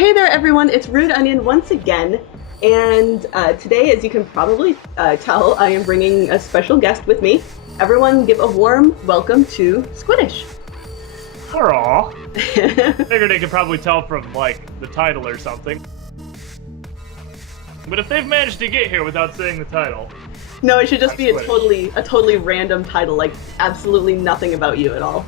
Hey there everyone, it's RudeOnion once again, and today, as you can probably tell, I am bringing a special guest with me. Everyone give a warm welcome to Squiiddish. Hurrah! Figured they could probably tell from, like, the title or something. But if they've managed to get here without saying the title... No, it should just be Squiiddish. a totally random title, like absolutely nothing about you at all.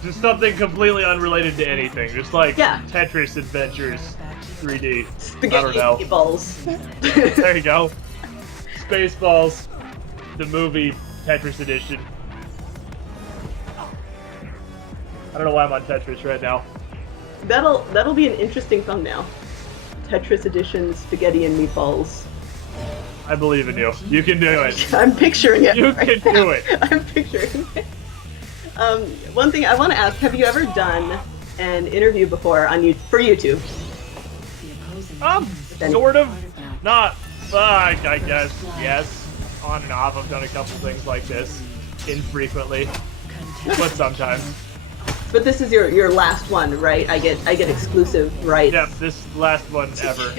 Just something completely unrelated to anything. Just like Tetris Adventures 3D. Spaghetti I don't know. meatballs. There you go. Spaceballs. The movie Tetris edition. I don't know why I'm on Tetris right now. That'll be an interesting thumbnail. Tetris edition spaghetti and meatballs. I believe in you. You can do it. I'm picturing it. You can do it. I'm picturing it. One thing I want to ask, have you ever done an interview before for YouTube? Sort of. Not, I guess, yes. On and off, I've done a couple things like this. Infrequently. But sometimes. But this is your last one, right? I get exclusive rights. Yep, this last one ever.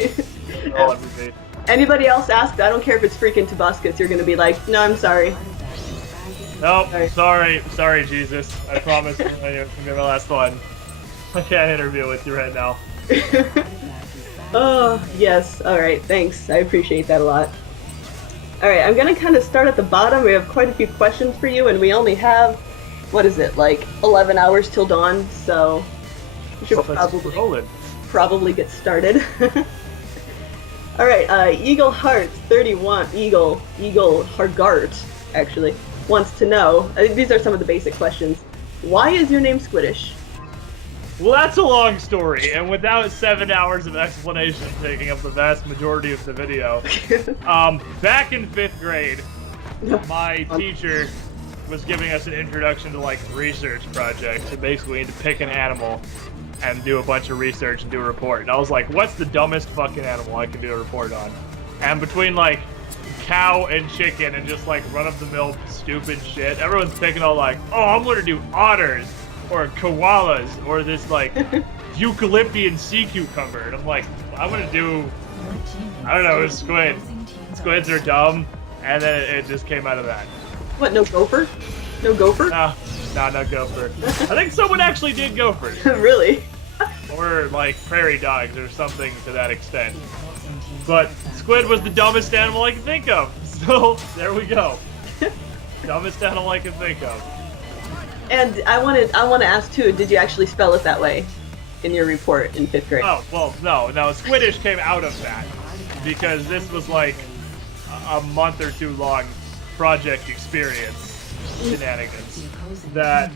I'll ever be. Anybody else ask? I don't care if it's freaking Tobuscus, you're gonna be like, no, I'm sorry. Nope, sorry, Jesus. I promise it's gonna be my last one. I can't interview with you right now. Oh, yes. Alright, thanks. I appreciate that a lot. Alright, I'm gonna kind of start at the bottom. We have quite a few questions for you, and we only have, what is it, like 11 hours till dawn, so we should probably get started. Alright, Eagle Heart 31, Eagle Hargart, actually, wants to know, these are some of the basic questions. Why is your name Squiiddish? Well, that's a long story, and without 7 hours of explanation taking up the vast majority of the video, back in 5th grade, my teacher was giving us an introduction to, like, research projects. So basically, we need to pick an animal and do a bunch of research and do a report. And I was like, what's the dumbest fucking animal I can do a report on? And between, like, cow and chicken and just, like, run-of-the-mill stupid shit, everyone's picking all like, oh, I'm gonna do otters, or koalas, or this, like, eucalyptian sea cucumber. And I'm like, I'm gonna do, I don't know, squid. Squids are dumb, and then it just came out of that. What, no gopher? No gopher? No, no gopher. I think someone actually did gopher. Really? Or, like, prairie dogs or something to that extent. But squid was the dumbest animal I could think of. So, there we go. Dumbest animal I could think of. And I want to ask too, did you actually spell it that way in your report in 5th grade? Oh, well, no, Squiiddish came out of that. Because this was like a month or two long project experience shenanigans. That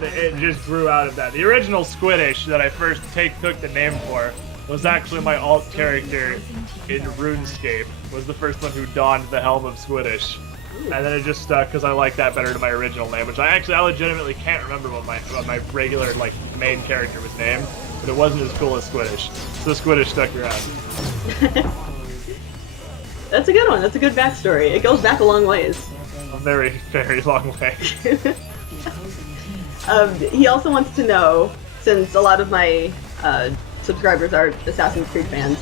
it just grew out of that. The original Squiiddish that I first took the name for was actually my alt character in RuneScape. Was the first one who donned the helm of Squiiddish. And then it just stuck because I like that better to my original name, which I legitimately can't remember what my regular, like, main character was named, but it wasn't as cool as Squiiddish. So Squiiddish stuck around. That's a good one. That's a good backstory. It goes back a long ways. A very, very long way. He also wants to know, since a lot of my subscribers are Assassin's Creed fans,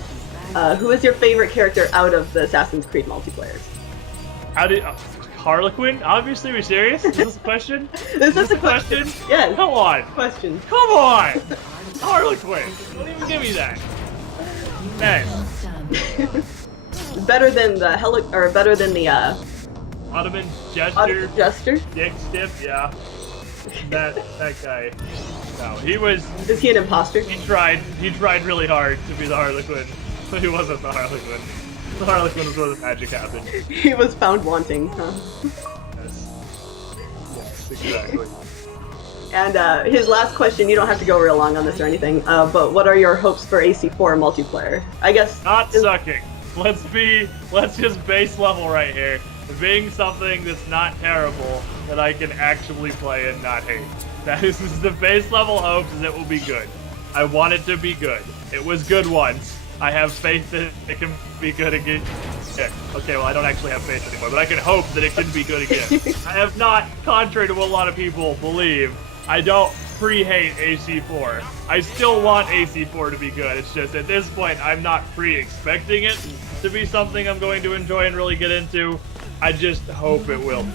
who is your favorite character out of the Assassin's Creed multiplayers? Harlequin? Obviously, are we serious? Is this a question? This is a question. Yes. Come on. Question. Come on! Harlequin! Don't even give me that. Nice. Better than the Ottoman Jester. Ottoman Jester? Dick Stiff, yeah. That guy. No, he was... Is he an imposter? He tried really hard to be the Harlequin, but he wasn't the Harlequin. The Harlequin was where the magic happened. He was found wanting, huh? Yes, exactly. And his last question, you don't have to go real long on this or anything, but what are your hopes for AC4 multiplayer? I guess... Not sucking. Let's just base level right here. Being something that's not terrible that I can actually play and not hate. That is the base level hopes, is it will be good. I want it to be good. It was good once. I have faith that it can be good again. Yeah. Okay, well, I don't actually have faith anymore, but I can hope that it can be good again. I have not, contrary to what a lot of people believe, I don't pre-hate AC4. I still want AC4 to be good. It's just at this point I'm not pre-expecting it to be something I'm going to enjoy and really get into. I just hope it will.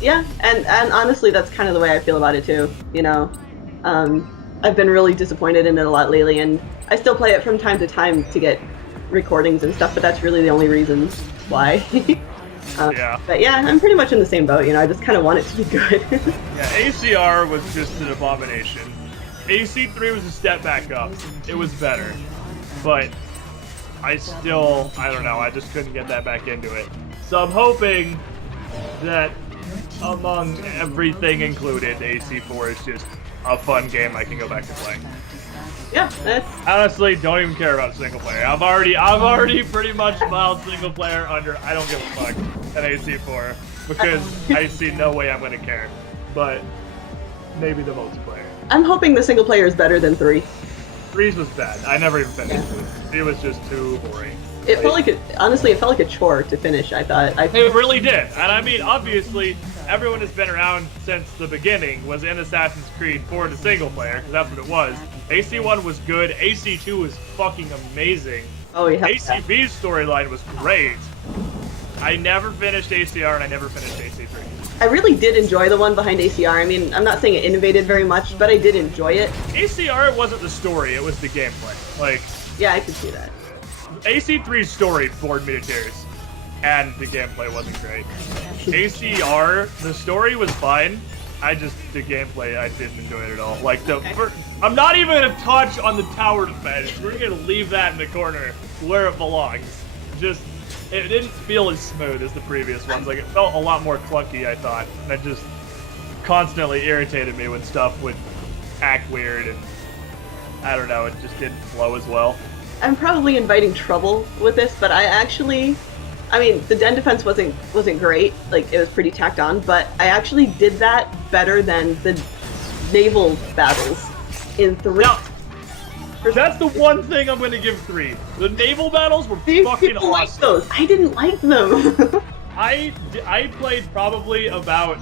Yeah, and honestly, that's kind of the way I feel about it too. You know, I've been really disappointed in it a lot lately, and I still play it from time to time to get recordings and stuff, but that's really the only reason why. Yeah. But yeah, I'm pretty much in the same boat, you know, I just kind of want it to be good. Yeah, ACR was just an abomination. AC3 was a step back up. It was better. But I don't know, I just couldn't get that back into it. So I'm hoping that among everything included, AC4 is just a fun game I can go back to playing. Yeah, that's... Honestly, don't even care about single player. I've already pretty much filed single player under I don't give a fuck at AC4 because I see no way I'm gonna care. But maybe the multiplayer. I'm hoping the single player is better than 3. 3's was bad. I never even finished it. It was just too boring. It felt like honestly, it felt like a chore to finish, I thought. It really did. And I mean, obviously, everyone has been around since the beginning, was in Assassin's Creed 4 to single player, because that's what it was. AC1 was good, AC2 was fucking amazing. Oh, yeah. ACB's storyline was great. I never finished ACR and I never finished AC3. I really did enjoy the one behind ACR. I mean, I'm not saying it innovated very much, but I did enjoy it. ACR, it wasn't the story, it was the gameplay. Like, yeah, I could see that. AC3's story bored me to tears, and the gameplay wasn't great. ACR, the story was fine. The gameplay, I didn't enjoy it at all. Like, I'm not even gonna touch on the tower defense. We're gonna leave that in the corner where it belongs. It didn't feel as smooth as the previous ones. Like, it felt a lot more clunky, I thought. And it just constantly irritated me when stuff would act weird, and I don't know, it just didn't flow as well. I'm probably inviting trouble with this, but I mean, the den defense wasn't great. Like, it was pretty tacked on, but I actually did that better than the naval battles in 3. Now, that's the one thing I'm gonna give 3. The naval battles were fucking awesome. Like those. I didn't like them. I played probably about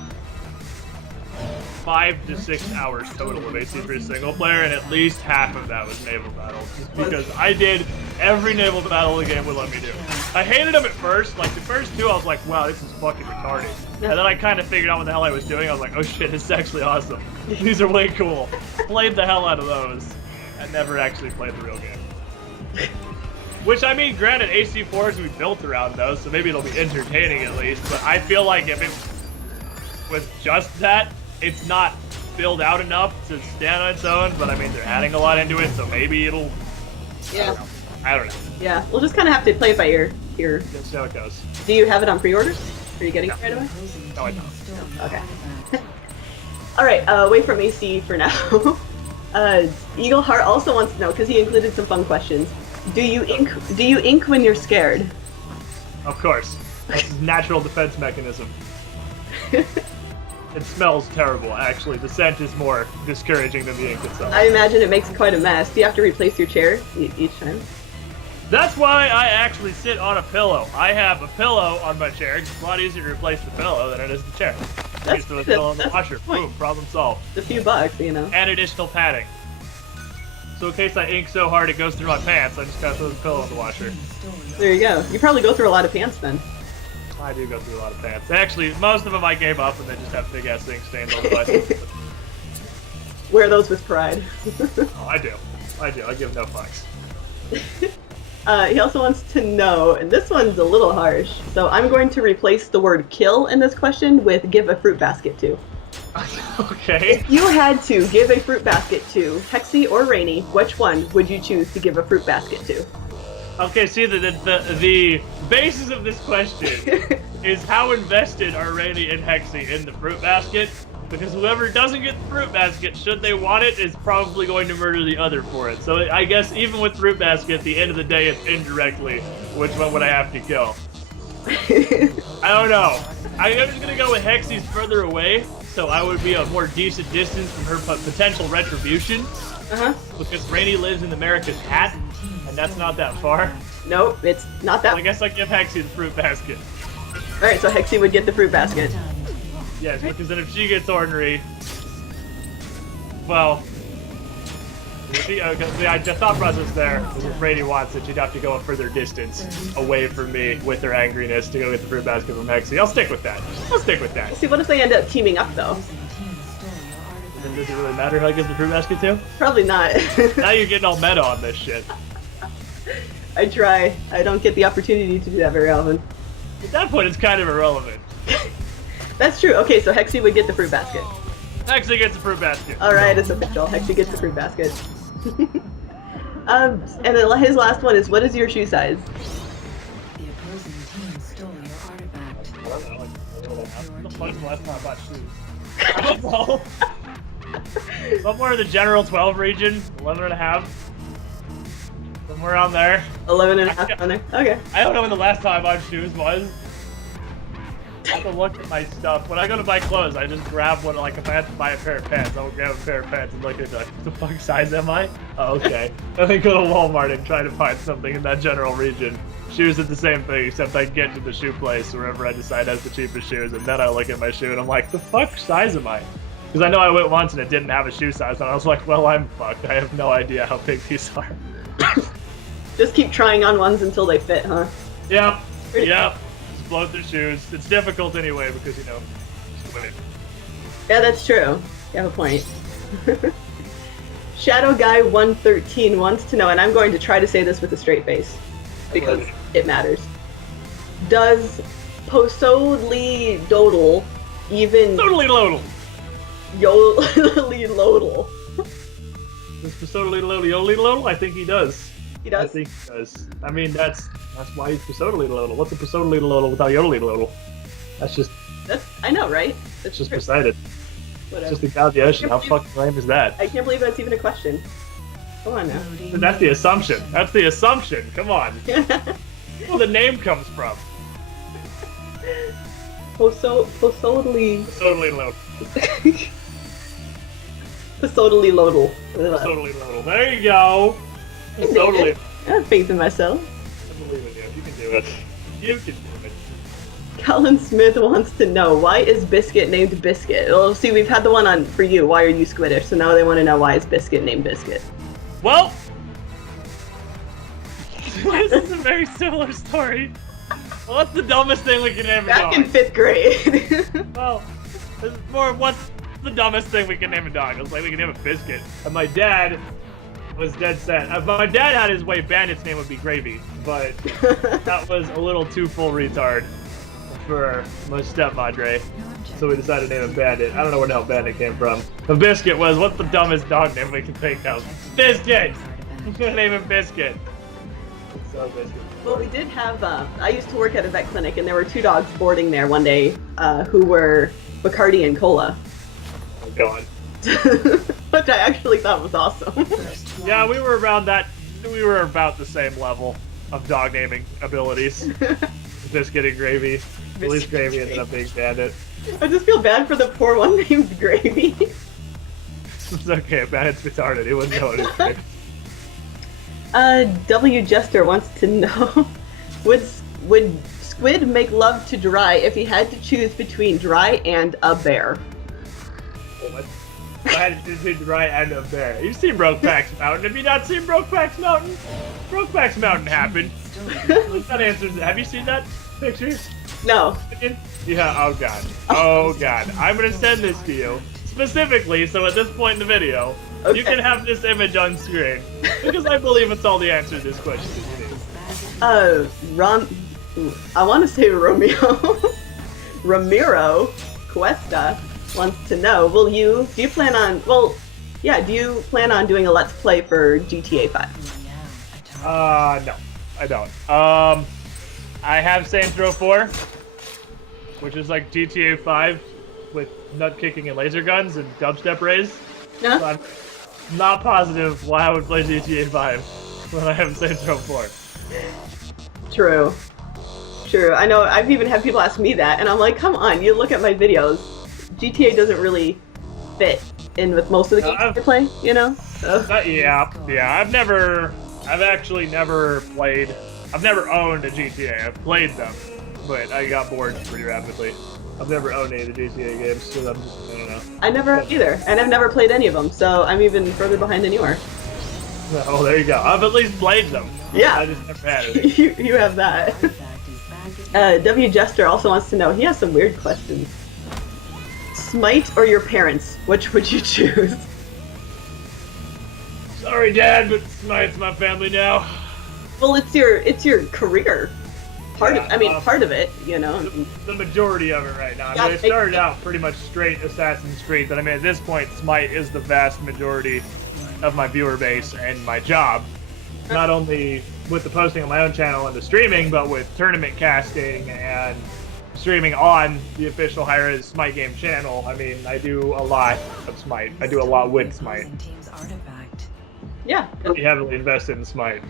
5 to 6 hours total of AC3 single player, and at least half of that was naval battles. Just because I did every naval battle the game would let me do. I hated them at first. Like, the first 2, I was like, wow, this is fucking retarded. And then I kind of figured out what the hell I was doing. I was like, oh shit, this is actually awesome. These are way cool. Played the hell out of those, and never actually played the real game. Which, I mean, granted, AC4 is we built around those, so maybe it'll be entertaining at least, but I feel like if it was just that, it's not filled out enough to stand on its own, but I mean, they're adding a lot into it, so maybe it'll... Yeah. I don't know. Yeah, we'll just kind of have to play it by ear here. That's how it goes. Do you have it on pre-orders? Are you getting it right away? No, I don't. Okay. Alright, away from AC for now. Eagle Heart also wants to know, because he included some fun questions. Do you ink when you're scared? Of course. That's a natural defense mechanism. It smells terrible, actually. The scent is more discouraging than the ink itself. I imagine it makes quite a mess. Do you have to replace your chair each time? That's why I actually sit on a pillow. I have a pillow on my chair. It's a lot easier to replace the pillow than it is the chair. Just throw the pillow in the washer. Boom, problem solved. It's a few bucks, you know. And additional padding. So in case I ink so hard it goes through my pants, I just gotta throw the pillow in the washer. There you go. You probably go through a lot of pants then. I do go through a lot of pants. Actually, most of them I gave up and they just have big ass ink stains on the butt. Wear those with pride. Oh, I do. I give no fucks. He also wants to know, and this one's a little harsh, so I'm going to replace the word kill in this question with give a fruit basket to. Okay. If you had to give a fruit basket to Hexy or Rainy, which one would you choose to give a fruit basket to? Okay, see, the basis of this question is how invested are Rainy and Hexy in the fruit basket? Because whoever doesn't get the fruit basket, should they want it, is probably going to murder the other for it. So I guess even with fruit basket, at the end of the day, it's indirectly which one would I have to kill. I don't know. I'm just gonna go with Hexy's further away, so I would be a more decent distance from her potential retribution. Because Rainy lives in America's hat, and that's not that far. Nope, it's not that. So I guess I give Hexy the fruit basket. Alright, so Hexy would get the fruit basket. Yes, because then if she gets ornery, Well, the thought process there was if Brady wants it, she'd have to go a further distance away from me with her angriness to go get the fruit basket from Moxxi. I'll stick with that. See, what if they end up teaming up, though? Then does it really matter who I give the fruit basket to? Probably not. Now you're getting all meta on this shit. I try. I don't get the opportunity to do that very often. At that point, it's kind of irrelevant. That's true. Okay, so Hexy would get the fruit basket. Hexy gets the fruit basket. Alright, it's official. Hexy gets the fruit basket. And then his last one is, what is your shoe size? The opposing team stole your artifact. When's the last time I bought shoes? I don't know. Somewhere in the general 12 region, 11 and a half. Somewhere around there. 11 and a half on there. Okay. I don't know when the last time I bought shoes was. I have to look at my stuff. When I go to buy clothes, I just grab one, like if I have to buy a pair of pants, I'll grab a pair of pants and look at it like, what the fuck size am I? Oh, okay. And then go to Walmart and try to find something in that general region. Shoes are the same thing, except I get to the shoe place wherever I decide has the cheapest shoes, and then I look at my shoe and I'm like, the fuck size am I? Because I know I went once and it didn't have a shoe size, and I was like, well, I'm fucked. I have no idea how big these are. Just keep trying on ones until they fit, huh? Yep. Yep. Just blow through shoes. It's difficult anyway because, you know, just win it. Yeah, that's true. You have a point. Shadow Guy 113 wants to know, and I'm going to try to say this with a straight face because it matters. Does Posodly Dodal even Totally lodal. Yoli Lodal? Does Totally lodal? I think he does. He does? I think he does. I mean, that's why he's Posodly lodal. What's a Posodly lodal without Yodely lodal? That's just. I know, right? It's just Poseidon. Whatever. It's just the god of the ocean. How fucking lame is that? I can't believe that's even a question. Come on now. And that's the assumption. That's the assumption. Come on. Where the name comes from. Posodly Totally lodal. Posodly Lodal. Totally lodal. There you go. Totally. I have faith in myself. I believe in you. You can do it. You can do it. Colin Smith wants to know, why is Biscuit named Biscuit? Well, see, we've had the one on for you, why are you Squiiddish? So now they want to know, why is Biscuit named Biscuit? Well, this is a very similar story. What's the dumbest thing we can name a dog? Back in 5th grade. Well, it's more what's the dumbest thing we can name a dog? I was like, we can name a Biscuit. And my dad was dead set. If my dad had his way, Bandit's name would be Gravy. But that was a little too full retard for my stepmadre. So we decided to name him Bandit. I don't know where the hell Bandit came from. But Biscuit was, what's the dumbest dog name we can think of? Biscuit! I'm gonna name him Biscuit. So Biscuit. Well, we did have, I used to work at a vet clinic, and there were 2 dogs boarding there one day, who were Bacardi and Cola. Oh, God. Which I actually thought was awesome. Yeah, we were around that. We were about the same level of dog naming abilities. Biscuit and Gravy. At least Gravy ended up being Bandit. I just feel bad for the poor one named Gravy. It's okay, Bandit's retarded. He wouldn't know anything. W. Jester wants to know, would Squid make love to Dry if he had to choose between Dry and a bear? What? I had to choose between Dry and a bear. You've seen Brokeback's Mountain. Have you not seen Brokeback's Mountain? Brokeback's Mountain happened. That answers. Have you seen that picture? No. Yeah, oh god. Oh god. I'm gonna send this to you. Specifically, so at this point in the video, okay, you can have this image on screen. Because I believe it's all the answer to this question. I want to say Romeo. Ramiro Cuesta wants to know, do you plan on doing a Let's Play for GTA 5? No. I don't. I have Saints Row 4, which is like GTA 5 with nut kicking and laser guns and dubstep rays. No? So I'm not positive why I would play GTA 5 when I have Saints Row 4. True. I know, I've even had people ask me that, and I'm like, come on, you look at my videos. GTA doesn't really fit in with most of the games I play, you know? So. Yeah. I've actually never played. I've never owned a GTA. I've played them. but I got bored pretty rapidly. I've never owned any of the GTA games, so I don't know. I never have either, and I've never played any of them, so I'm even further behind than you are. Oh, there you go. I've at least played them. Yeah. I just never had it. you have that. W. Jester also wants to know, he has some weird questions. Smite or your parents? Which would you choose? Sorry, Dad, but Smite's my family now. Well, it's your career. Part of it, you know. The majority of it right now. I mean, it started out pretty much straight Assassin's Creed, but I mean, at this point, Smite is the vast majority of my viewer base and my job. Not only with the posting on my own channel and the streaming, but with tournament casting and streaming on the official Hi-Rez Smite Game channel. I mean, I do a lot of Smite. I do a lot with Smite. Yeah. Pretty heavily invested in Smite.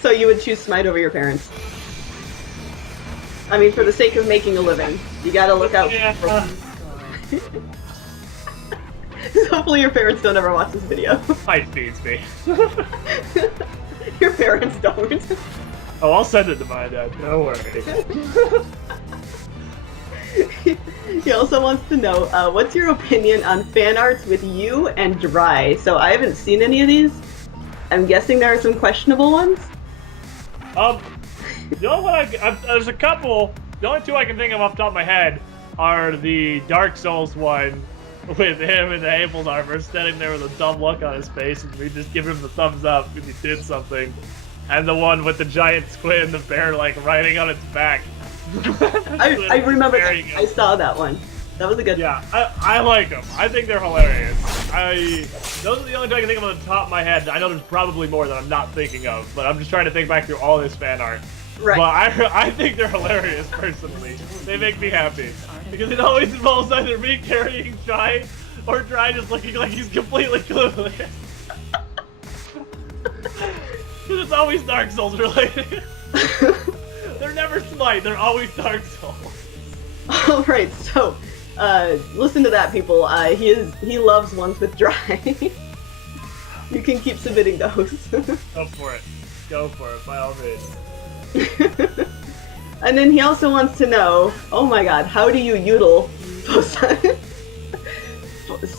So you would choose Smite over your parents? I mean, for the sake of making a living, you gotta look out. Yeah. Hopefully your parents don't ever watch this video. Smite feeds me. Your parents don't. Oh, I'll send it to my dad. Don't worry. He also wants to know, what's your opinion on fan arts with you and Dry? So I haven't seen any of these. I'm guessing there are some questionable ones. You know what? There's a couple. The only two I can think of off the top of my head are the Dark Souls one with him in the Abel's armor standing there with a dumb look on his face, and we just give him the thumbs up if he did something. And the one with the giant squid and the bear like riding on its back. I remember that. I saw that one. That was a good one. Yeah, I like them. I think they're hilarious. Those are the only two I can think of on the top of my head. I know there's probably more that I'm not thinking of, but I'm just trying to think back through all this fan art. Right. But I think they're hilarious, personally. They make me happy. Because it always involves either me carrying Dry, or Dry just looking like he's completely clueless. Because it's always Dark Souls related. They're never Smite, they're always Dark Souls. Alright, so, listen to that, people. He loves ones with Dry. You can keep submitting those. Go for it. Go for it, by all means. And then he also wants to know, oh my god, how do you yodel?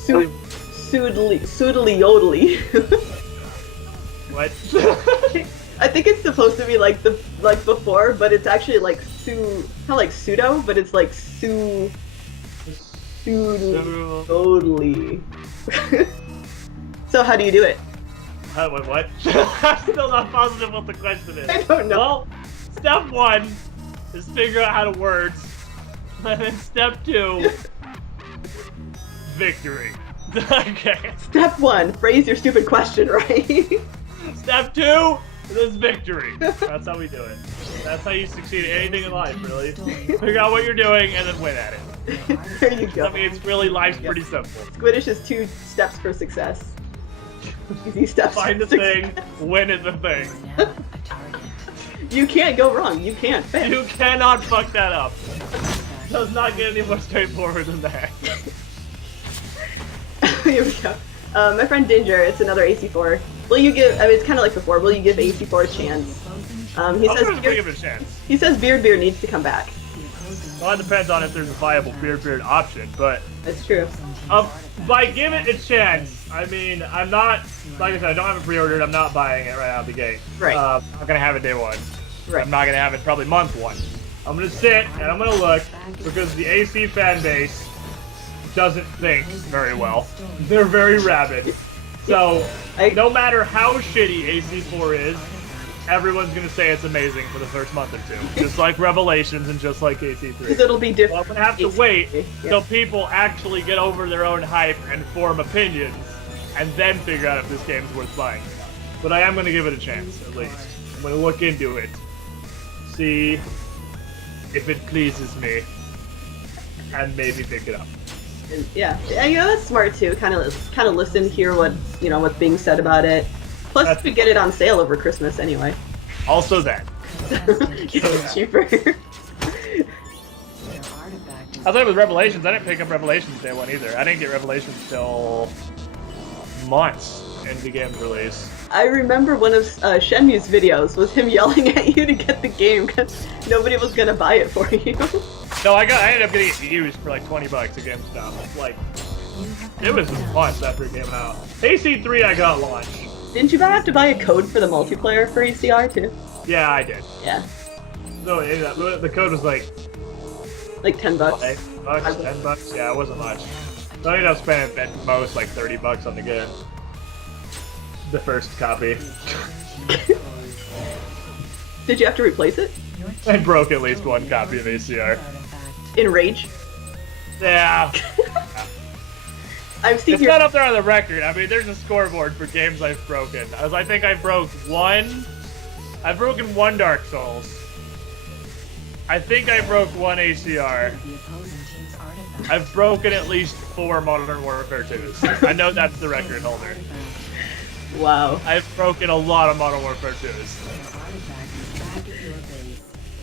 Soodly yodely. What? I think it's supposed to be like before, but it's actually like not like pseudo, but it's like yodely. So how do you do it? Wait, what? I'm still not positive what the question is. I don't know. Well, step one is figure out how to words. And then step two, victory. Okay. Step one, phrase your stupid question right. Step two is victory. That's how we do it. That's how you succeed at anything in life, really. Figure out what you're doing and then win at it. There you go. I mean, it's really, life's pretty simple. Squiiddish is 2 steps for success. Easy steps. Find the thing, win at the thing. You can't go wrong. You can't fail. You cannot fuck that up. Does not get any more straightforward than that. Here we go. My friend Dinger, it's another AC4. Will you give, I mean, it's kind of like before, will you give AC4 a chance? Give it a chance. He says Beard needs to come back. Well, it depends on if there's a viable Beard option, but... That's true. By give it a chance, I mean, I'm not, like I said, I don't have it pre-ordered, I'm not buying it right out of the gate. Right. I'm not gonna have it day one. Right. I'm not gonna have it probably month one. I'm gonna sit and I'm gonna look, because the AC fan base doesn't think very well. They're very rabid. So, no matter how shitty AC4 is, everyone's gonna say it's amazing for the first month or two. Just like Revelations and just like AC3. Because it'll be different. Well, I'm gonna have to wait till people actually get over their own hype and form opinions, and then figure out if this game's worth buying. But I am gonna give it a chance, at least. I'm gonna look into it, see if it pleases me, and maybe pick it up. Yeah, you know, that's smart too. Kind of listen, hear what's being said about it. Plus, we get it on sale over Christmas anyway. Also that. It's cheaper. I thought it was Revelations. I didn't pick up Revelations day one either. I didn't get Revelations till months into the game's release. I remember one of Shenmue's videos was him yelling at you to get the game because nobody was gonna buy it for you. No, I ended up getting it used for like $20 at GameStop. Like, it was launched after it came out. AC3 I got launched. Didn't you have to buy a code for the multiplayer for ECR too? Yeah, I did. Yeah. So the code was like $10. $8, $10. Yeah, it wasn't much. So I ended up spending at most like $30 on the game. The first copy. Did you have to replace it? I broke at least one copy of ACR. In Rage? Yeah. I've seen It's not up there on the record. I mean, there's a scoreboard for games I've broken. I think I broke one. I've broken one Dark Souls. I think I broke one ACR. I've broken at least 4 Modern Warfare 2s. I know that's the record holder. Wow. I've broken a lot of Modern Warfare 2s.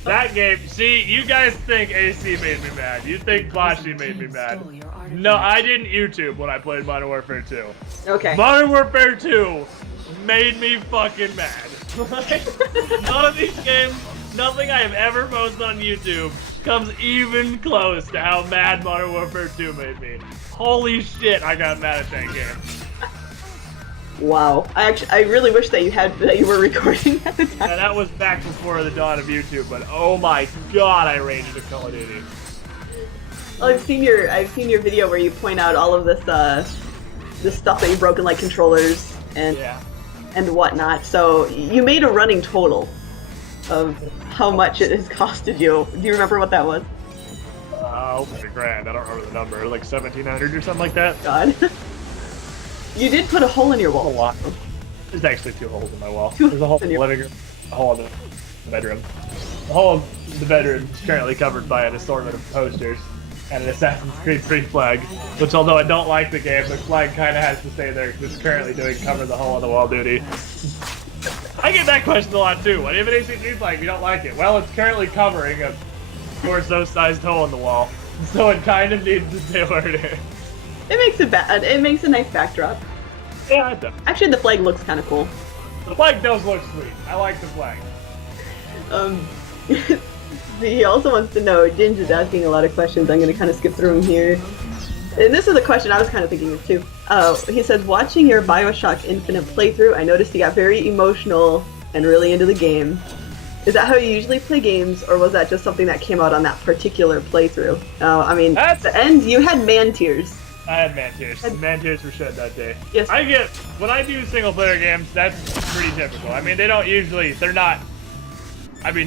That game, see, you guys think AC made me mad. You think Moxxi made me mad. No, I didn't YouTube when I played Modern Warfare 2. Okay. Modern Warfare 2 made me fucking mad. None of these games, nothing I have ever posted on YouTube comes even close to how mad Modern Warfare 2 made me. Holy shit, I got mad at that game. Wow. I really wish that you were recording at the time. And that was back before the dawn of YouTube, but oh my god, I raged at Call of Duty. Well, I've seen your video where you point out all of this stuff that you've broken, like controllers and whatnot. So you made a running total of how much it has costed you. Do you remember what that was? Over $1,000. I don't remember the number. Like 1,700 or something like that. God. You did put a hole in your wall. A lot. There's actually 2 holes in my wall. Two There's a hole holes in in the your- living room, a hole in the bedroom. The hole in the bedroom is currently covered by an assortment of posters and an Assassin's Creed 3 flag, which although I don't like the game, the flag kind of has to stay there because it's currently doing cover the hole in the wall duty. I get that question a lot too. What if an AC3 flag, you don't like it? Well, it's currently covering a torso-sized hole in the wall, so it kind of needs to stay where it is. It makes a nice backdrop. Yeah, it does. Actually, the flag looks kind of cool. The flag does look sweet. I like the flag. He also wants to know, Ginge is asking a lot of questions. I'm going to kind of skip through them here. And this is a question I was kind of thinking of too. He says, watching your BioShock Infinite playthrough, I noticed you got very emotional and really into the game. Is that how you usually play games, or was that just something that came out on that particular playthrough? I mean, at the end, you had man tears. I had man tears. Man tears were shed that day. Yes. When I do single player games, that's pretty typical. I mean,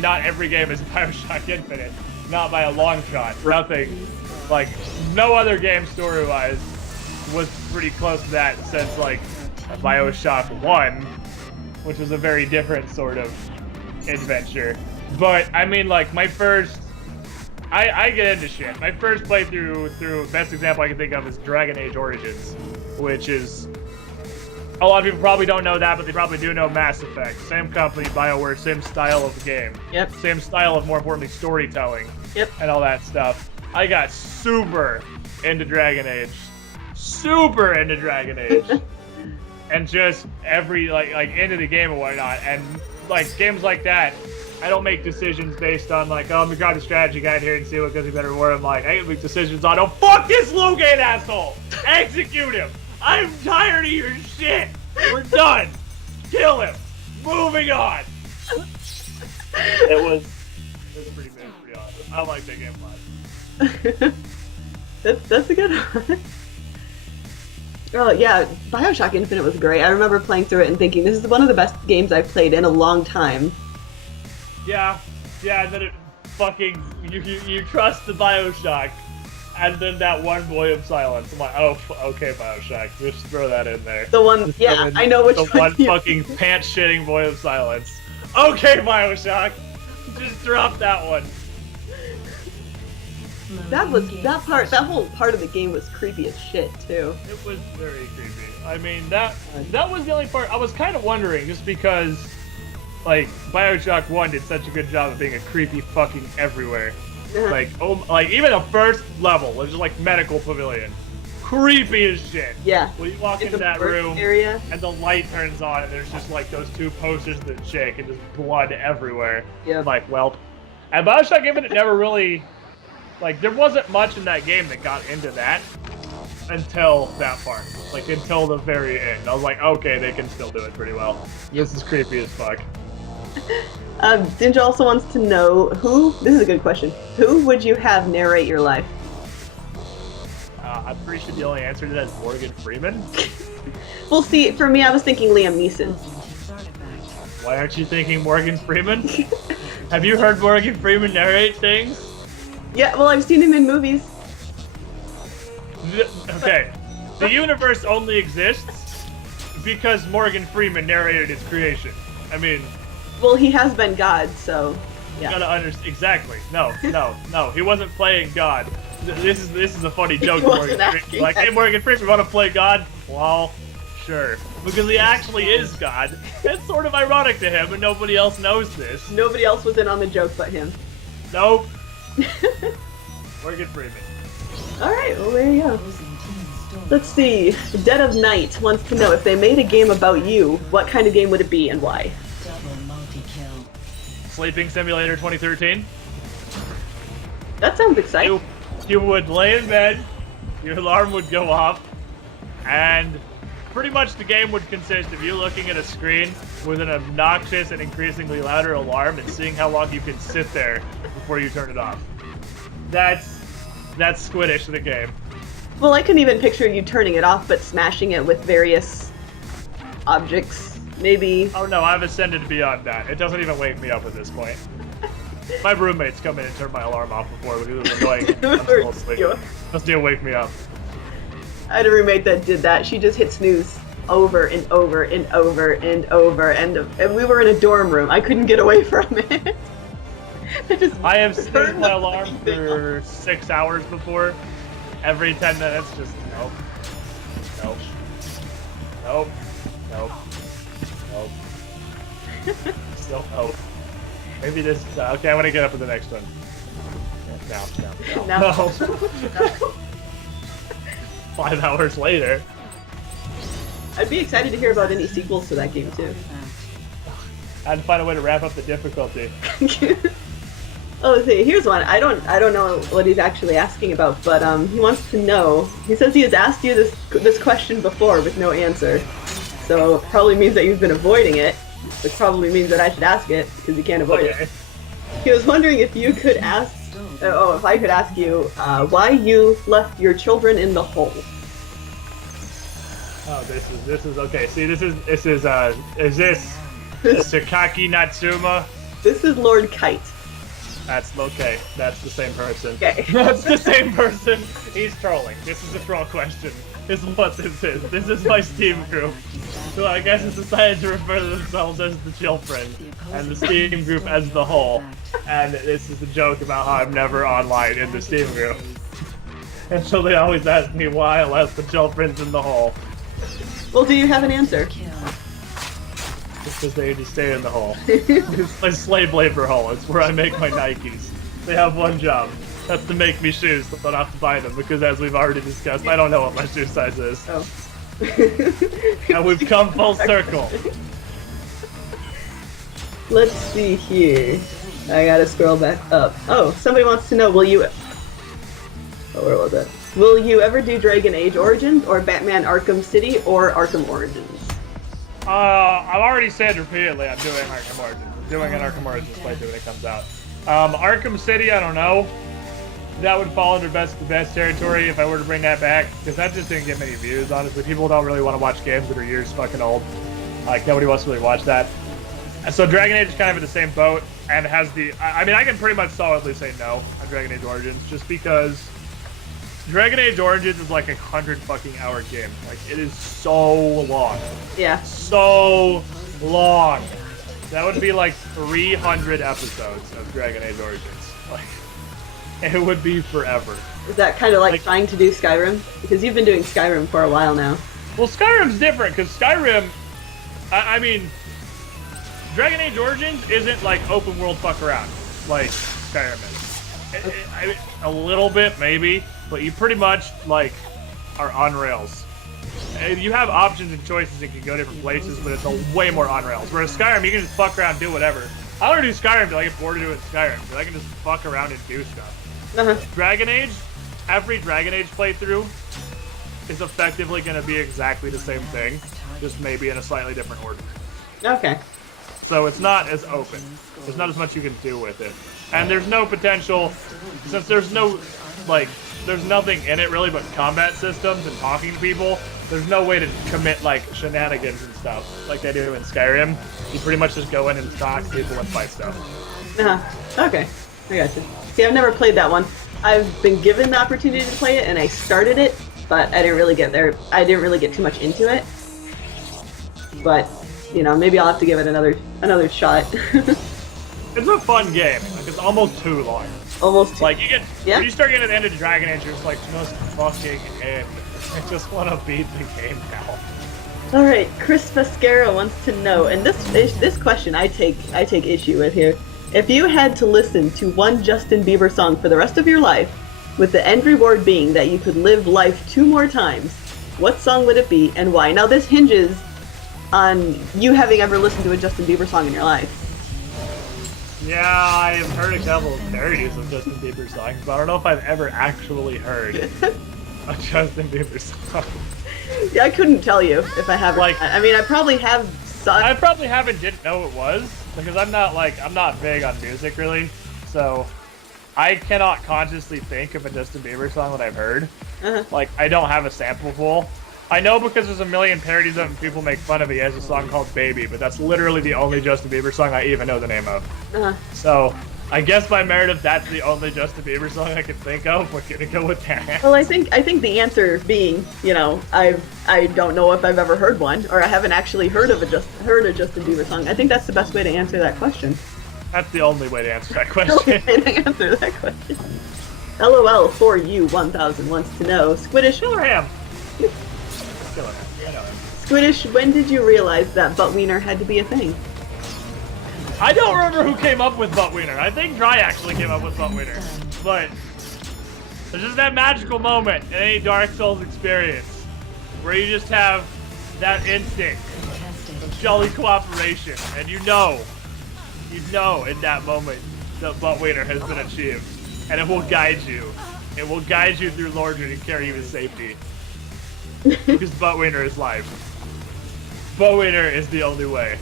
not every game is BioShock Infinite. Not by a long shot. Nothing. Like, no other game story-wise was pretty close to that since, like, BioShock 1, which was a very different sort of adventure. But, I mean, like, my first... I get into shit. My first playthrough, best example I can think of is Dragon Age Origins, which is... A lot of people probably don't know that, but they probably do know Mass Effect. Same company, BioWare, same style of game. Yep. Same style of, more importantly, storytelling. Yep. And all that stuff. I got super into Dragon Age. Super into Dragon Age. And just like into the game and whatnot. And like games like that, I don't make decisions based on like, oh, we got a strategy guide here and see what gives me better reward. I'm like, I make decisions on, oh, fuck this Logate asshole! Execute him! I'm tired of your shit! We're done! Kill him! Moving on! It was pretty awesome. I like that game a lot. That's a good one. Oh yeah, BioShock Infinite was great. I remember playing through it and thinking, this is one of the best games I've played in a long time. Yeah, and then it fucking, you trust the BioShock, and then that one Void of Silence. I'm like, oh, okay, BioShock, just throw that in there. The one, yeah, I know which one. The one fucking pants-shitting Void of Silence. Okay, BioShock, just drop that one. That whole part of the game was creepy as shit too. It was very creepy. I mean, that was the only part I was kind of wondering, just because, like, BioShock 1 did such a good job of being a creepy fucking everywhere. Like, even the first level was just like medical pavilion. creepy as shit. Yeah. When you walk In into the that birth room area. and the light turns on and there's just like those two posters that shake and just blood everywhere. Yeah. I'm like, well. And Bioshock Infinite never really, like, there wasn't much in that game that got into that until that part. Like, until the very end. I was like, okay, they can still do it pretty well. This is creepy as fuck. Dinja also wants to know this is a good question, who would you have narrate your life? I'm pretty sure the only answer to that is Morgan Freeman. Well, see, for me, I was thinking Liam Neeson. Why aren't you thinking Morgan Freeman? Have you heard Morgan Freeman narrate things? Yeah, well, I've seen him in movies. Okay, the universe only exists because Morgan Freeman narrated its creation. I mean... Well, he has been God, so... Yeah. You gotta understand... Exactly. No. He wasn't playing God. This is a funny joke. He wasn't Morgan Freeman. Like, hey, Morgan Freeman, want to play God? Well, sure. Because he actually is God. It's sort of ironic to him, and nobody else knows this. Nobody else was in on the joke but him. Nope. Morgan Freeman. Alright, well, there you go. Let's see. Dead of Night wants to know, if they made a game about you, what kind of game would it be and why? Double multi-kill. Sleeping Simulator 2013. That sounds exciting. You would lay in bed, your alarm would go off, and pretty much the game would consist of you looking at a screen with an obnoxious and increasingly louder alarm and seeing how long you can sit there before you turn it off. That's Squiiddish, the game. Well, I couldn't even picture you turning it off, but smashing it with various objects. Maybe... Oh no, I've ascended beyond that. It doesn't even wake me up at this point. My roommates come in and turn my alarm off before because it was annoying. I'm still asleep. Doesn't even wake me up. I had a roommate that did that. She just hit snooze over and over and over and over, and we were in a dorm room. I couldn't get away from it. I have snoozed my alarm for 6 hours before. Every 10 minutes, just nope. Nope. Nope. Nope. Nope. Still nope. Maybe this is... okay, I'm gonna get up to the next one. No. No. 5 hours later. I'd be excited to hear about any sequels to that game, too. I had to find a way to wrap up the difficulty. Oh, see, here's one. I don't know what he's actually asking about, but he wants to know. He says he has asked you this question before with no answer, so probably means that you've been avoiding it, which probably means that I should ask it because you can't avoid it. He was wondering if you could ask. If I could ask you why you left your children in the hole. Oh, this is okay. See, is this Sakaki Natsuma? This is Lord Kite. That's okay. That's the same person. Okay. That's the same person. He's trolling. This is a troll question. This is what this is. This is my Steam group. So I guess it's decided to refer to themselves as the children and the Steam group as the whole. And this is a joke about how I'm never online in the Steam group. And so they always ask me why I left the children in the hole. Well, do you have an answer? Just because they just stay in the hole. It's my slave labor hole. It's where I make my Nikes. They have one job. That's to make me shoes, but I don't have to buy them because, as we've already discussed, I don't know what my shoe size is. Oh. And we've come full circle. Let's see here. I gotta scroll back up. Oh, somebody wants to know, will you... Oh, where was it? Will you ever do Dragon Age Origins, or Batman Arkham City, or Arkham Origins? I've already said repeatedly I'm doing Arkham Origins. I'm doing an Arkham Origins playthrough when it comes out. Arkham City, I don't know. That would fall under best territory if I were to bring that back, because that just didn't get many views, honestly. People don't really want to watch games that are years fucking old. Like, nobody wants to really watch that. And so Dragon Age is kind of in the same boat, and has the... I mean, I can pretty much solidly say no on Dragon Age Origins, just because Dragon Age Origins is like 100 fucking hour game. Like, it is so long. Yeah. So long. That would be like 300 episodes of Dragon Age Origins. Like, it would be forever. Is that kind of like trying to do Skyrim? Because you've been doing Skyrim for a while now. Well, Skyrim's different, because Skyrim... I mean... Dragon Age Origins isn't like open world fuck around like Skyrim is. A little bit, maybe, but you pretty much, like, are on rails. And you have options and choices and can go different places, but it's a way more on rails. Whereas Skyrim, you can just fuck around and do whatever. I don't do Skyrim until I get bored of doing Skyrim, because I can just fuck around and do stuff. Dragon Age, every Dragon Age playthrough is effectively going to be exactly the same thing, just maybe in a slightly different order. Okay. So it's not as open. There's not as much you can do with it. And there's no potential, since there's no, like, there's nothing in it really but combat systems and talking to people, there's no way to commit, like, shenanigans and stuff like they do in Skyrim. You pretty much just go in and talk to people and fight stuff. Okay. I gotcha. See, I've never played that one. I've been given the opportunity to play it, and I started it, but I didn't really get there. I didn't really get too much into it. But, you know, maybe I'll have to give it another shot. It's a fun game. Like, it's almost too long. Almost too. Like, you get, when you start getting to the end of Dragon Age, you're just like, just fucking end. I just want to beat the game now. All right, Chris Fescara wants to know, and this question I take issue with here. If you had to listen to one Justin Bieber song for the rest of your life, with the end reward being that you could live life 2 more times, what song would it be and why? Now this hinges on you having ever listened to a Justin Bieber song in your life. Yeah, I've heard a couple of parodies of Justin Bieber songs, but I don't know if I've ever actually heard a Justin Bieber song. Yeah, I couldn't tell you if I haven't. Like, I mean, I probably have. I probably didn't know it was, because I'm not big on music really, so I cannot consciously think of a Justin Bieber song that I've heard. Like, I don't have a sample pool. I know because there's a million parodies of it and people make fun of it. He has a song called Baby, but that's literally the only Justin Bieber song I even know the name of. So, I guess by merit of that's the only Justin Bieber song I can think of, we're gonna go with that. Well, I think the answer being, you know, I don't know if I've ever heard one, or I haven't actually heard a Justin Bieber song. I think that's the best way to answer that question. That's the only way to answer that question. LOL for you 1000 wants to know, Squiiddish. Killer Ham. Squiiddish, when did you realize that butt wiener had to be a thing? I don't remember who came up with butt wiener. I think Dry actually came up with butt wiener. But there's just that magical moment in any Dark Souls experience where you just have that instinct of jolly cooperation, and you know in that moment that butt wiener has been achieved, and it will guide you. It will guide you through Lordran and carry you to safety. Because butt wiener is life. Butt wiener is the only way.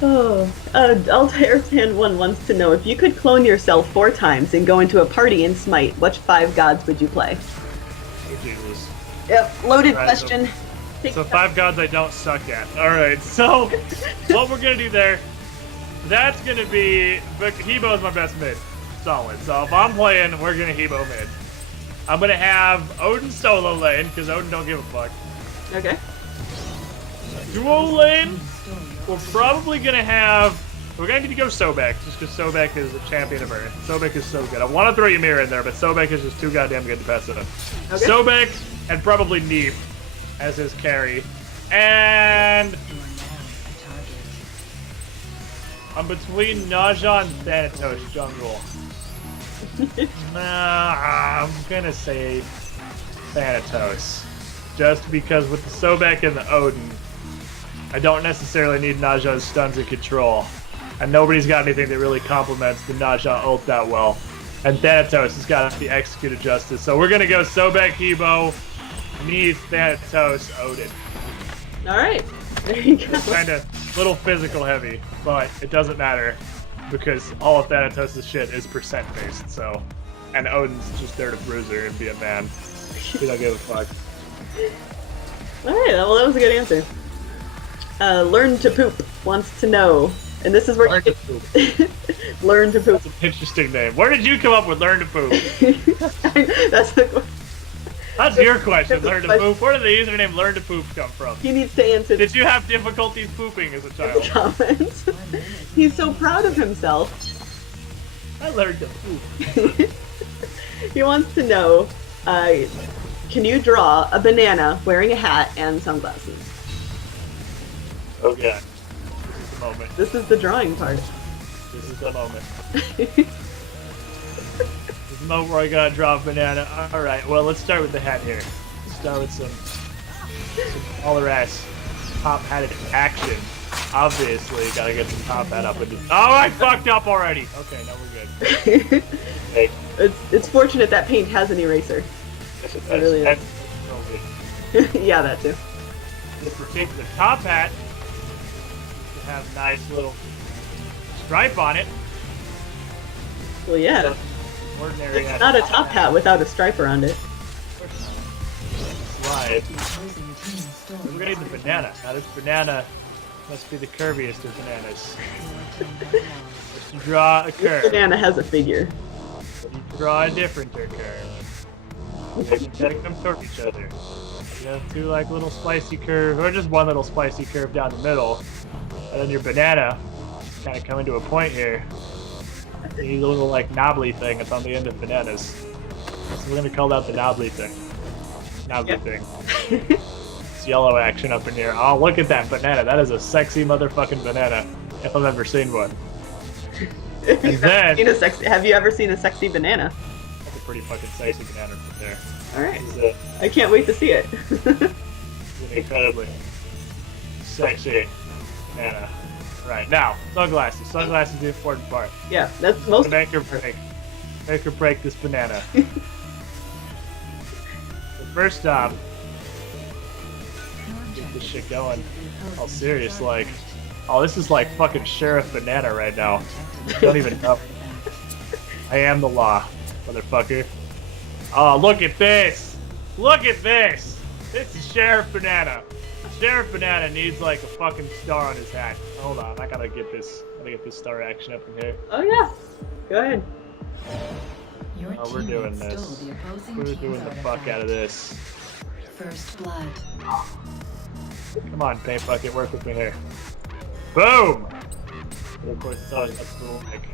Altair Fan 1 wants to know, if you could clone yourself 4 times and go into a party in Smite, which 5 gods would you play? Oh, Jesus. Yep, loaded question. So 5 gods I don't suck at. Alright, so what we're gonna do there, that's gonna be, Hebo is my best mid. Solid. So if I'm playing, we're gonna Hebo mid. I'm gonna have Odin solo lane, because Odin don't give a fuck. Okay. Duo lane, we're probably gonna have, we're gonna need to go Sobek, just because Sobek is a champion of Earth. Sobek is so good. I want to throw Ymir in there, but Sobek is just too goddamn good to pass it up. Okay. Sobek and probably Neep as his carry. And I'm between Naja and Thanatos jungle. I'm gonna say Thanatos. Just because with the Sobek and the Odin, I don't necessarily need Naja's stuns and control. And nobody's got anything that really complements the Naja ult that well. And Thanatos has got the executed justice. So we're gonna go Sobek, Hebo, Neith, Thanatos, Odin. Alright, there you go. It's kinda little physical heavy, but it doesn't matter. Because all of Thanatos' shit is percent based, so. And Odin's just there to bruiser and be a man. He don't give a fuck. Alright, well that was a good answer. Learn to Poop wants to know, and this is where Learn to Poop. Learn to Poop. That's an interesting name. Where did you come up with Learn to Poop? That's the question. That's your question, Learn to Poop. Where did the username Learn to Poop come from? He needs to answer. Did you have difficulties pooping as a child? Comments. He's so proud of himself. I learned to poop. He wants to know, can you draw a banana wearing a hat and sunglasses? Okay. This is the moment. This is the drawing part. This is the moment. There's a moment where I gotta draw a banana. Alright, well, let's start with the hat here. Let's start with some baller ass top hatted action. Obviously, gotta get some top hat up. Oh, I fucked up already! Okay, now we're good. Okay. It's fortunate that paint has an eraser. Yes, it It really is. Yeah, that too. This particular top hat to have a nice little stripe on it. Well, yeah. Ordinary It's not a top hat without a stripe around it. Slide. We're gonna need the banana. Now this banana must be the curviest of bananas. Just draw a curve. This banana has a figure. You draw a different curve. They gotta come toward each other. You have two like little spicy curve, or just one little spicy curve down the middle, and then your banana kind of come into a point here. You need a little like knobbly thing that's on the end of bananas. So we're gonna call that the knobbly thing. Knobbly thing. It's yellow action up in here. Oh, look at that banana. That is a sexy motherfucking banana, if I've ever seen one. And then Have you ever seen a sexy banana? that's a pretty fucking sexy banana right there. Alright. It's I can't wait to see it. an incredibly sexy banana. Right, now, sunglasses. Sunglasses is the important part. Yeah, that's most. Make her break. Make her break this banana. So first off, get this shit going. All serious, like. Oh, this is like fucking Sheriff Banana right now. Don't even know. I am the law, motherfucker. Oh, look at this! Look at this! This is Sheriff Banana. Sheriff Banana needs like a fucking star on his hat. Hold on, I gotta get this star action up in here. Oh yeah. Go ahead. Oh, we're doing this. We're doing the fuck out of this. First blood. Come on, paint bucket, work with me here. Boom! And of course, it's always up to like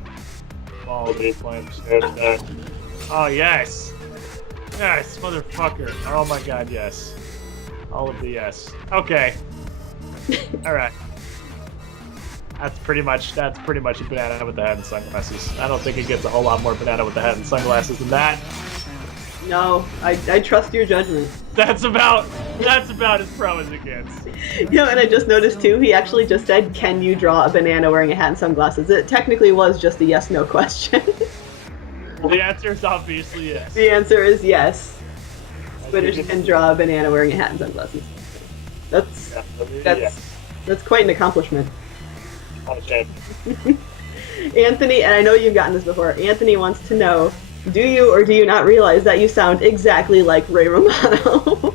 all these flames. Oh yes, yes, motherfucker! Oh my god, yes. All of the yes. Okay. All right. That's pretty much a banana with the hat and sunglasses. I don't think it gets a whole lot more banana with the hat and sunglasses than that. No, I trust your judgment. That's about as pro as it gets. You know, and I just noticed too, he actually just said, can you draw a banana wearing a hat and sunglasses? It technically was just a yes-no question. The answer is obviously yes. The answer is yes. Squiiddish can draw a banana wearing a hat and sunglasses. That's quite an accomplishment. Anthony, and I know you've gotten this before, Anthony wants to know, do you or do you not realize that you sound exactly like Ray Romano?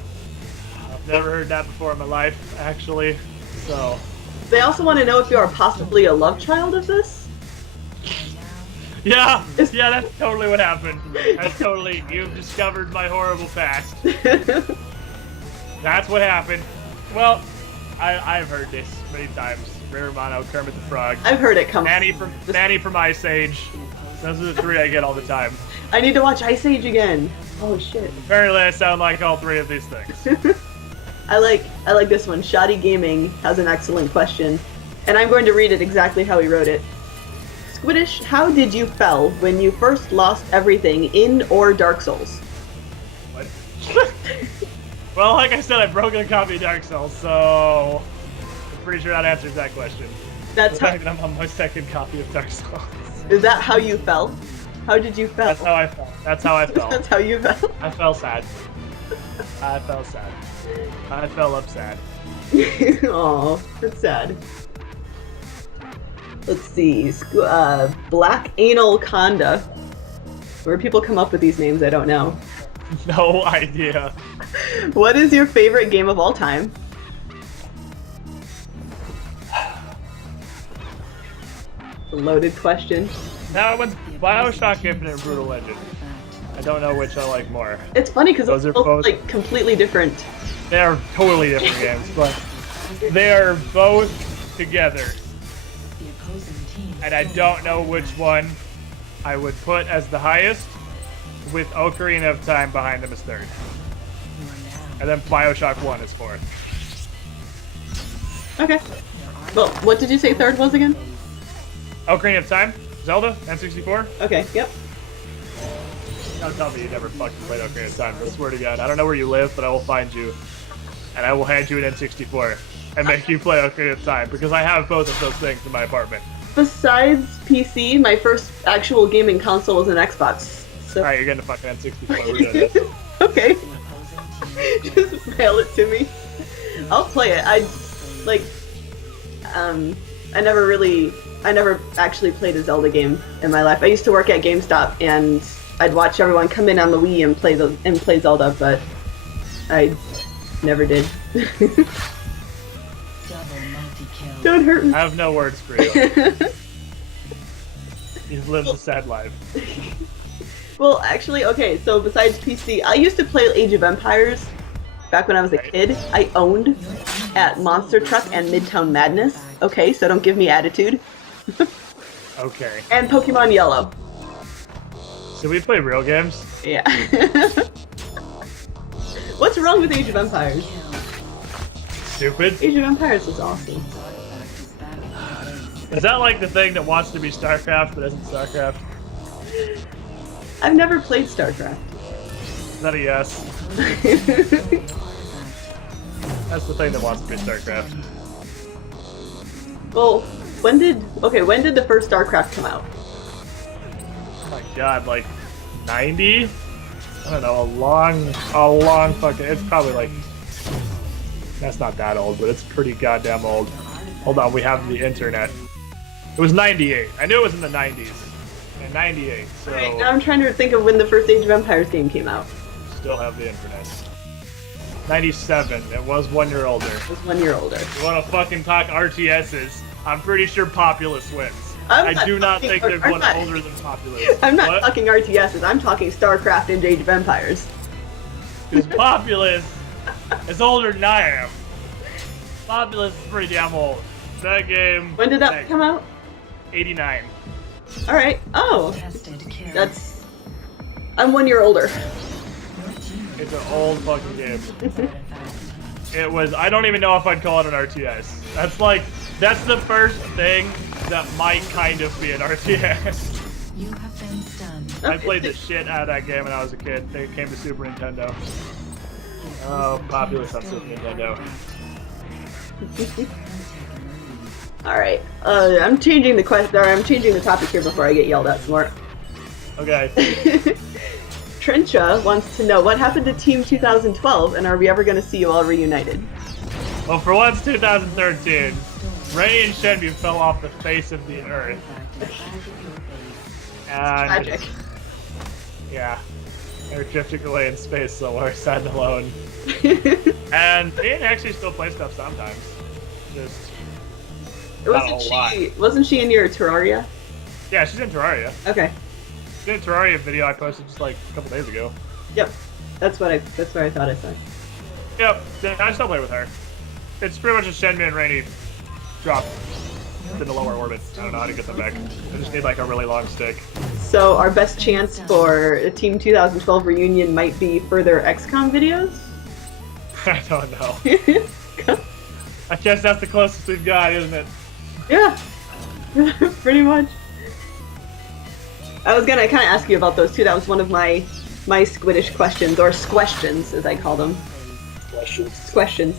I've never heard that before in my life, actually, so... They also want to know if you are possibly a love child of this? Yeah, that's totally what happened. That's totally, you've discovered my horrible past. That's what happened. Well, I've heard this many times. Ray Romano, Kermit the Frog. I've heard it come. Manny from Ice Age. Those are the three I get all the time. I need to watch Ice Age again. Oh shit. Apparently I sound like all three of these things. I like this one. Shoddy Gaming has an excellent question, and I'm going to read it exactly how he wrote it. Squiiddish, how did you fell when you first lost everything in or Dark Souls? What? Well, like I said, I've broken a copy of Dark Souls, so I'm pretty sure that answers that question. That's how. I'm on my second copy of Dark Souls. Is that how you fell? How did you fell? That's how I felt. That's how I felt. That's how you fell. I felt sad. I felt sad. I fell up sad. Aw, that's sad. Let's see. Black Anal Conda. Where people come up with these names, I don't know. No idea. What is your favorite game of all time? A loaded question. Now one's BioShock Infinite and Brutal Legend. I don't know which I like more. It's funny because those are both like completely different. They are totally different games, but they are both together. And I don't know which one I would put as the highest, with Ocarina of Time behind them as third. And then BioShock 1 is fourth. Okay. Well, what did you say third was again? Ocarina of Time, Zelda, N64. Okay, yep. Don't tell me you never fucking played Ocarina of Time. I swear to God, I don't know where you live, but I will find you, and I will hand you an N64 and make you play Ocarina of Time because I have both of those things in my apartment. Besides PC, my first actual gaming console was an Xbox. So. All right, you're getting a fucking N64. We're doing this. Okay. Just mail it to me. I'll play it. I never actually played a Zelda game in my life. I used to work at GameStop, and I'd watch everyone come in on the Wii and play Zelda, but I never did. Don't hurt me. I have no words for you. You've lived a sad life. Well, actually, okay, so besides PC, I used to play Age of Empires back when I was a kid. I owned at Monster Truck and Midtown Madness. Okay, so don't give me attitude. Okay. And Pokemon Yellow. So we play real games? Yeah. What's wrong with Age of Empires? Stupid. Age of Empires was awesome. Is that like the thing that wants to be StarCraft but isn't StarCraft? I've never played StarCraft. Is that a yes? That's the thing that wants to be StarCraft. Well, when did the first StarCraft come out? Oh my god, like 90? I don't know, a long fucking, it's probably like, that's not that old, but it's pretty goddamn old. Hold on, we have the internet. It was 98. I knew it was in the 90s. In 98, so... Alright, now I'm trying to think of when the first Age of Empires game came out. Still have the internet. 97. It was 1 year older. It was 1 year older. You wanna fucking talk RTSs? I'm pretty sure Populous wins. I do not think there's one older than Populous. I'm not What? talking RTSs, I'm talking StarCraft and Age of Empires. Because Populous is older than I am. Populous is pretty damn old. That game... When did that come out? 89. Alright, oh. That's... I'm 1 year older. It's an old fucking game. It was... I don't even know if I'd call it an RTS. That's the first thing that might kind of be an RTS. You have been stunned. I played the shit out of that game when I was a kid. It came to Super Nintendo. Oh, Populous on Super Nintendo. Alright, I'm changing the topic here before I get yelled at some more. Okay. Trencha wants to know what happened to Team 2012 and are we ever going to see you all reunited? Well, for once, 2013, Ray and Shenmue fell off the face of the earth. And Tragic. yeah, they're drifting away in space somewhere, sad and alone. And Ian actually still plays stuff sometimes. Just Wasn't she in your Terraria? yeah, she's in Terraria. Okay. She's in a Terraria video I posted just like a couple days ago. Yep. That's what I thought I saw. Yep, I still play with her. It's pretty much a Shenmue and Rainy drop in the lower orbit. I don't know how to get them back. I just need like a really long stick. So our best chance for a Team 2012 reunion might be further XCOM videos? I don't know. I guess that's the closest we've got, isn't it? Yeah. Pretty much. I was gonna kind of ask you about those too. That was one of my Squiiddish questions, or Squestions as I call them. Questions.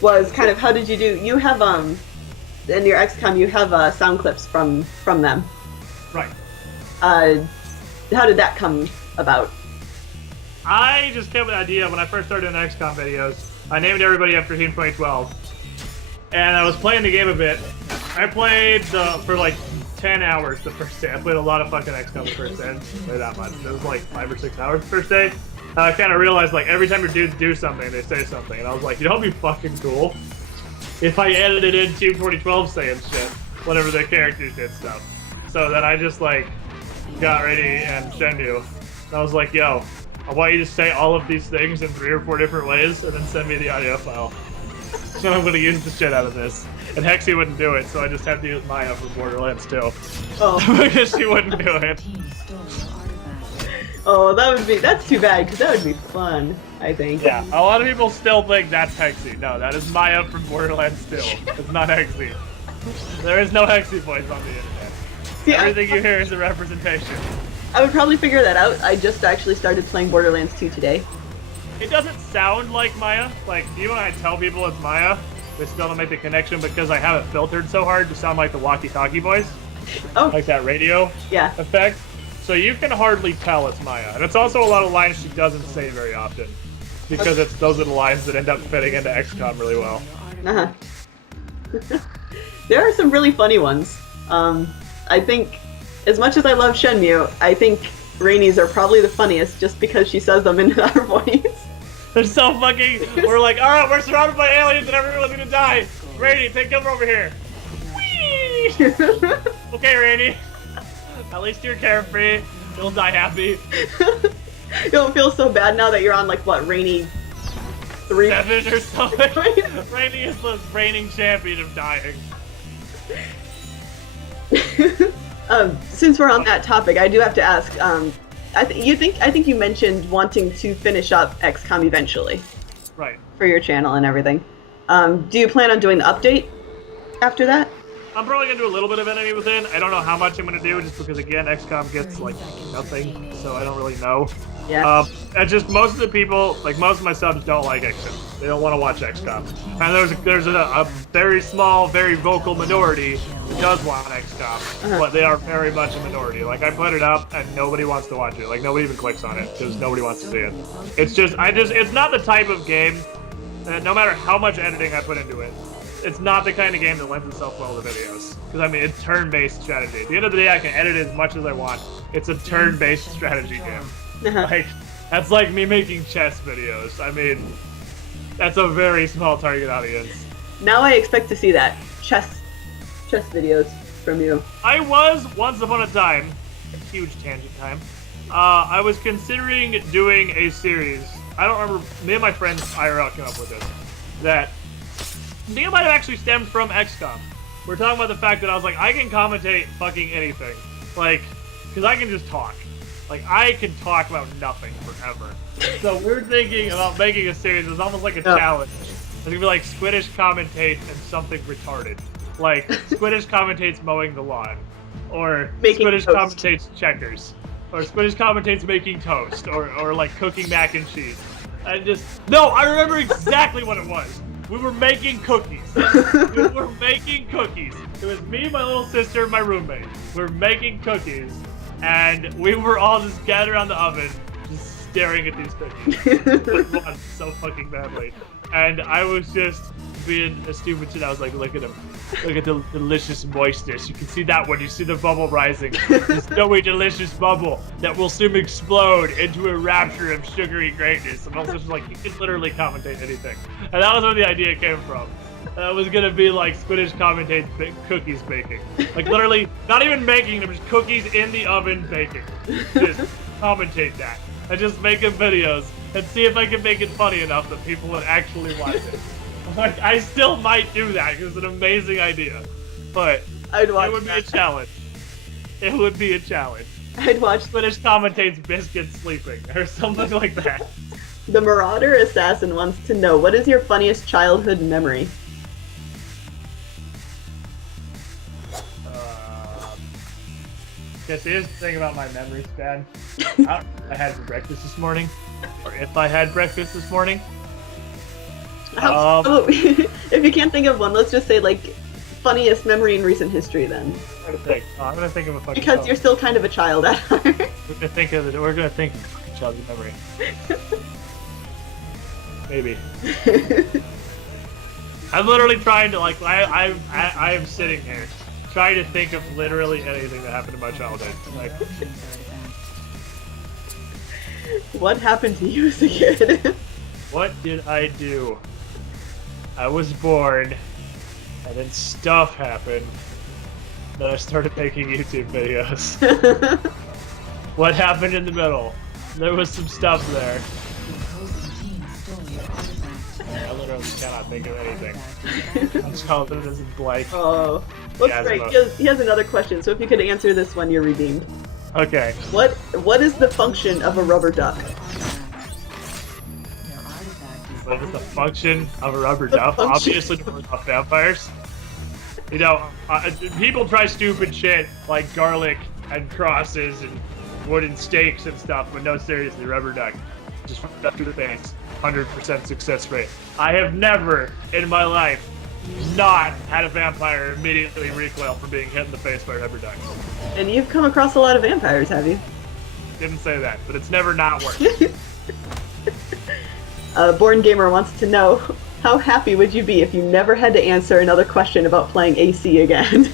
Was kind of how did you do? You have in your XCOM you have sound clips from them. Right. How did that come about? I just came up with an idea when I first started doing XCOM videos. I named everybody after Team 2012. And I was playing the game a bit. I played for like 10 hours the first day. I played a lot of fucking XCOM the first day. I didn't play that much. It was like 5 or 6 hours the first day. I kind of realized like every time your dudes do something, they say something. And I was like, you know what'd be fucking cool? If I edited in Team 2012 saying shit, whenever their characters did stuff. So then I just like got ready and Shenmue. And I was like, yo, I want you to say all of these things in 3 or 4 different ways and then send me the audio file. So I'm gonna use the shit out of this. And Hexy wouldn't do it, so I just had to use Maya from Borderlands 2. Oh. Because she wouldn't do it. Oh, that's too bad, because that would be fun, I think. Yeah, a lot of people still think that's Hexy. No, that is Maya from Borderlands 2. It's not Hexy. There is no Hexy voice on the internet. See, Everything you hear is a representation. I would probably figure that out. I just actually started playing Borderlands 2 today. It doesn't sound like Maya. Like, even when I tell people it's Maya, they still don't make the connection because I have it filtered so hard to sound like the walkie-talkie voice. Oh. Like that radio effect. So you can hardly tell it's Maya. And it's also a lot of lines she doesn't say very often. Because those are the lines that end up fitting into XCOM really well. Uh-huh. There are some really funny ones. I think, as much as I love Shenmue, I think Rainy's are probably the funniest just because she says them in her voice. They're so fucking... We're like, alright, we're surrounded by aliens and everyone's gonna die. Rainy, take cover over here. Whee! Okay, Rainy. At least you're carefree. You'll die happy. You don't feel so bad now that you're on, like, what, Rainy 3? 7 or something. Rainy is the reigning champion of dying. Since we're on that topic, I do have to ask, I think you mentioned wanting to finish up XCOM eventually. Right. For your channel and everything. Do you plan on doing the update after that? I'm probably going to do a little bit of Enemy Within. I don't know how much I'm going to do, just because, again, XCOM gets, like, nothing, so I don't really know. Yeah. And just most of the people, like, most of my subs don't like XCOM. They don't want to watch XCOM. And there's a very small, very vocal minority who does want XCOM, but they are very much a minority. Like, I put it up, and nobody wants to watch it. Like, nobody even clicks on it, because nobody wants to see it. It's just, it's not the type of game that no matter how much editing I put into it, it's not the kind of game that lends itself well to videos. Because, I mean, it's turn-based strategy. At the end of the day, I can edit it as much as I want. It's a turn-based strategy game. Like, that's like me making chess videos. I mean, that's a very small target audience. Now I expect to see that. Chess videos from you. I was, once upon a time, a huge tangent time, I was considering doing a series. I don't remember, me and my friends IRL came up with this. That, I think it might have actually stemmed from XCOM. We're talking about the fact that I was like, I can commentate fucking anything. Like, because I can just talk. Like, I can talk about nothing forever. So we're thinking about making a series that's almost like a challenge. It's gonna be like Squiiddish commentates and something retarded. Like, Squiiddish commentates mowing the lawn. Or Squiiddish commentates checkers. Or Squiiddish commentates making toast. Or like cooking mac and cheese. And just... No, I remember exactly what it was. We were making cookies. We were making cookies. It was me, my little sister, and my roommate. We were making cookies. And we were all just gathered around the oven, just staring at these cookies. So fucking badly. And I was just being a stupid shit. I was like, look at them. Look at the delicious moistness. You can see that one. You see the bubble rising. This snowy, delicious bubble that will soon explode into a rapture of sugary greatness. And I was just like, you can literally commentate anything. And that was where the idea came from. That was gonna be like Squiiddish commentates cookies baking. Like literally, not even making them, just cookies in the oven baking. Just commentate that. And just making videos and see if I can make it funny enough that people would actually watch it. Like, I still might do that because it's an amazing idea. But it would be a challenge. It would be a challenge. I'd watch Squiiddish commentates biscuits sleeping or something like that. The Marauder Assassin wants to know, what is your funniest childhood memory? Yes, here's the thing about my memory span. I don't know if I had for breakfast this morning, or if I had breakfast this morning. If you can't think of one, let's just say, like, funniest memory in recent history, then. I'm gonna think of a fucking Because you're still kind of a child at heart. We're gonna think of a childhood memory. Maybe. I'm literally trying to, like, I am sitting here trying to think of literally anything that happened in my childhood. Like, what happened to you as a kid? What did I do? I was born, and then stuff happened. Then I started making YouTube videos. What happened in the middle? There was some stuff there. I literally cannot think of anything. My childhood is blank. Oh, that's great. He has another question, so if you could answer this one, you're redeemed. Okay. What is the function of a rubber duck? What is the function of a rubber duck? Obviously to ward off vampires. You know, people try stupid shit like garlic and crosses and wooden stakes and stuff, but no, seriously, rubber duck. Just up to the base. 100% success rate. I have never in my life not had a vampire immediately recoil from being hit in the face by a rubber duck. And you've come across a lot of vampires, have you? Didn't say that, but it's never not worked. Born Gamer wants to know, how happy would you be if you never had to answer another question about playing AC again?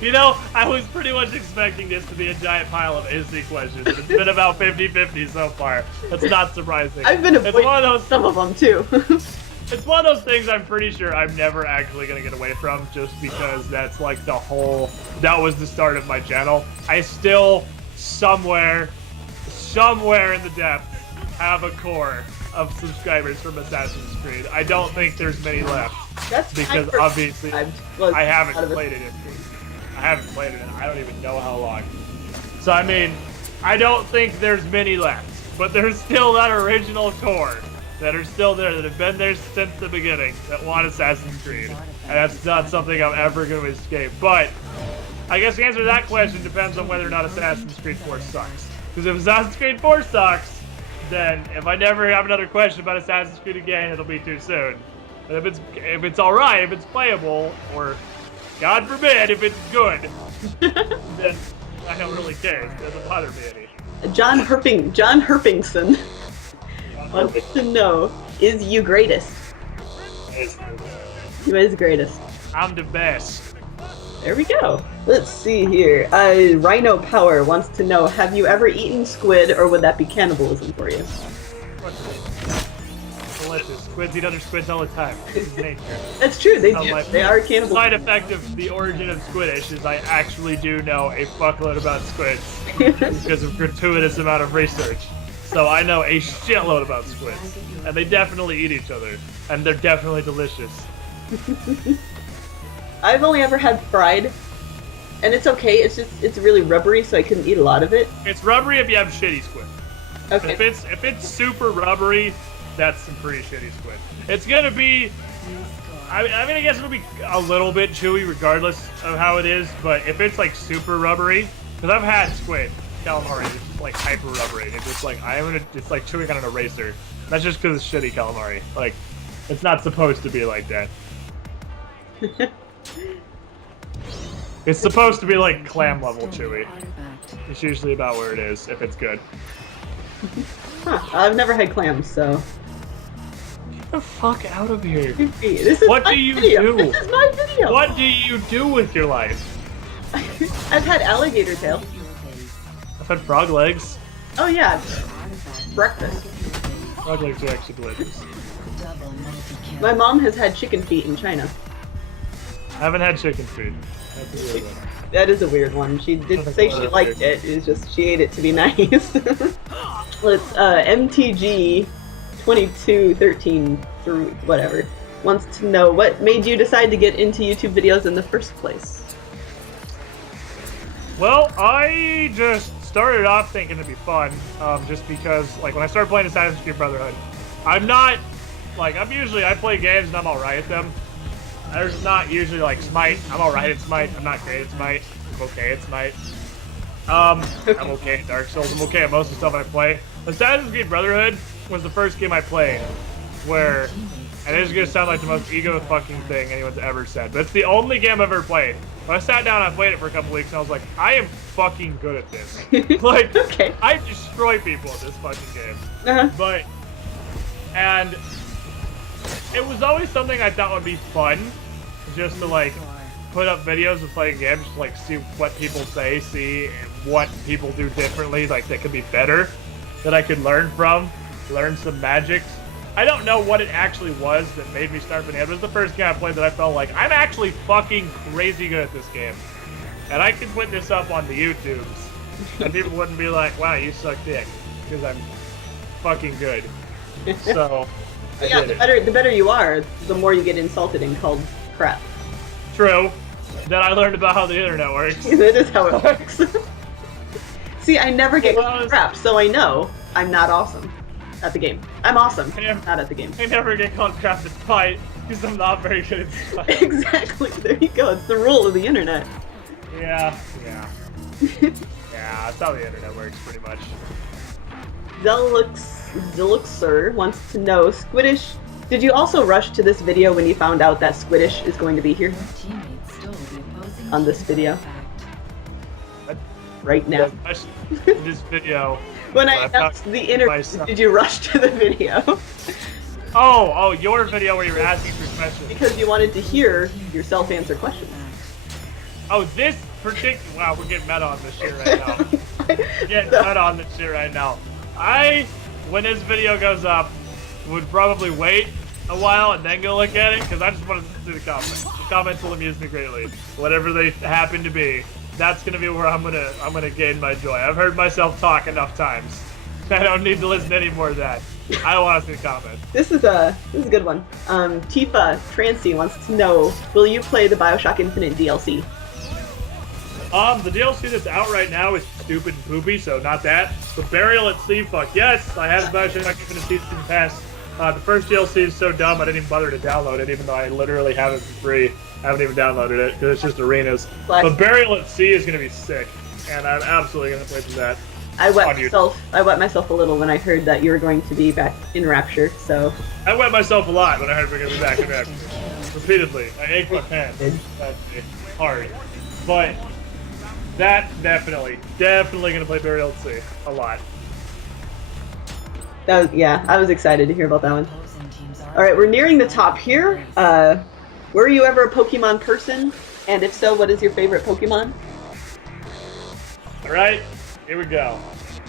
You know, I was pretty much expecting this to be a giant pile of AC questions. It's been about 50-50 so far. That's not surprising. I've been avoiding one of those, some of them too. It's one of those things I'm pretty sure I'm never actually going to get away from, just because that's like that was the start of my channel. I still, somewhere in the depths, have a core of subscribers from Assassin's Creed. I don't think there's many left. That's because obviously I haven't played it in I don't even know how long. So I mean, I don't think there's many left, but there's still that original core that are still there, that have been there since the beginning, that want Assassin's Creed. And that's not something I'm ever going to escape. But I guess the answer to that question depends on whether or not Assassin's Creed 4 sucks. Because if Assassin's Creed 4 sucks, then if I never have another question about Assassin's Creed again, it'll be too soon. But if it's alright, if it's playable, or God forbid, if it's good, then I don't really care. It doesn't bother me any. John Herpingson wants to know, is you greatest? You is greatest. I'm the best. There we go. Let's see here. Rhino Power wants to know, have you ever eaten squid, or would that be cannibalism for you? Delicious. Squids eat other squids all the time. This is nature. That's true, they do. They are cannibals. Side effect of the origin of Squiiddish is I actually do know a fuckload about squids because of gratuitous amount of research. So I know a shitload about squids. And they definitely eat each other. And they're definitely delicious. I've only ever had fried, and it's okay. It's really rubbery, so I couldn't eat a lot of it. It's rubbery if you have shitty squid. Okay. If it's super rubbery, that's some pretty shitty squid. It's gonna be, I mean, I guess it'll be a little bit chewy regardless of how it is. But if it's like super rubbery, because I've had squid, calamari, it's just like hyper rubbery. It's just like it's like chewing on an eraser. That's just because it's shitty calamari. Like, it's not supposed to be like that. It's supposed to be like clam level chewy. It's usually about where it is, if it's good. Huh. I've never had clams, so... Get the fuck out of here. What do you do? This is my video! What do you do with your life? I've had alligator tail. I've had frog legs. Oh yeah, breakfast. Frog legs are actually delicious. My mom has had chicken feet in China. I haven't had chicken feet. That's a weird one. That is a weird one. She did say she liked it. It was just she ate it to be nice. Let's MTG 2213 through whatever wants to know, what made you decide to get into YouTube videos in the first place? Well, I just started off thinking it'd be fun, just because, like, when I started playing Assassin's Creed Brotherhood, I'm not, like, I play games and I'm alright at them. There's not usually, like, Smite. I'm alright at Smite. I'm not great at Smite. I'm okay at Smite. I'm okay at Dark Souls. I'm okay at most of the stuff I play. Assassin's Creed Brotherhood was the first game I played where, and this is going to sound like the most ego-fucking thing anyone's ever said, but it's the only game I've ever played. When I sat down and I played it for a couple weeks, and I was like, I am fucking good at this. Like, okay. I destroy people at this fucking game. Uh-huh. And it was always something I thought would be fun, just to, like, put up videos of playing games, just, like, see what people say, see what people do differently, like, that could be better, that I could learn from, learn some magics. I don't know what it actually was that made me start playing it. It was the first game I played that I felt like, I'm actually fucking crazy good at this game. And I could put this up on the YouTubes, and people wouldn't be like, wow, you suck dick, because I'm fucking good. So, yeah, the better you are, the more you get insulted and called crap. True. Then I learned about how the internet works. That is how it works. See, I never get crap, so I know I'm not awesome at the game. I'm awesome, not at the game. I never get called crap at Smite, because I'm not very good at Smite. Exactly, there you go. It's the rule of the internet. Yeah. Yeah, that's how the internet works, pretty much. Deluxer wants to know, Squiiddish, did you also rush to this video when you found out that Squiiddish is going to be here Your teammates stole the opposing on this team's video? artifact. Right now? This video. When I announced the interview, did you rush to the video? Oh, your video where you were asking for questions. Because you wanted to hear yourself answer questions. Oh, this particular. Wow, we're getting meta on this shit right now. We're getting meta on this shit right now. When this video goes up, would probably wait a while and then go look at it, because I just wanted to see the comments. The comments will amuse me greatly. Whatever they happen to be, that's gonna be where I'm gonna gain my joy. I've heard myself talk enough times. I don't need to listen to any more of that. I want to see the comments. This is a good one. Tifa Trancy wants to know, will you play the BioShock Infinite DLC? The DLC that's out right now is stupid and poopy, so not that. But Burial at Sea, fuck yes! I have BioShock Infinite Season Pass. The first DLC is so dumb I didn't even bother to download it, even though I literally have it for free. I haven't even downloaded it, because it's just arenas. But Burial at Sea is going to be sick, and I'm absolutely going to play through that. I wet myself a little when I heard that you were going to be back in Rapture, so... I wet myself a lot when I heard we were going to be back in Rapture. Repeatedly. I ached my pants. That's hard. But... that definitely gonna play Burial at Sea a lot. Yeah, I was excited to hear about that one. Alright, we're nearing the top here. Were you ever a Pokemon person? And if so, what is your favorite Pokemon? Alright, here we go.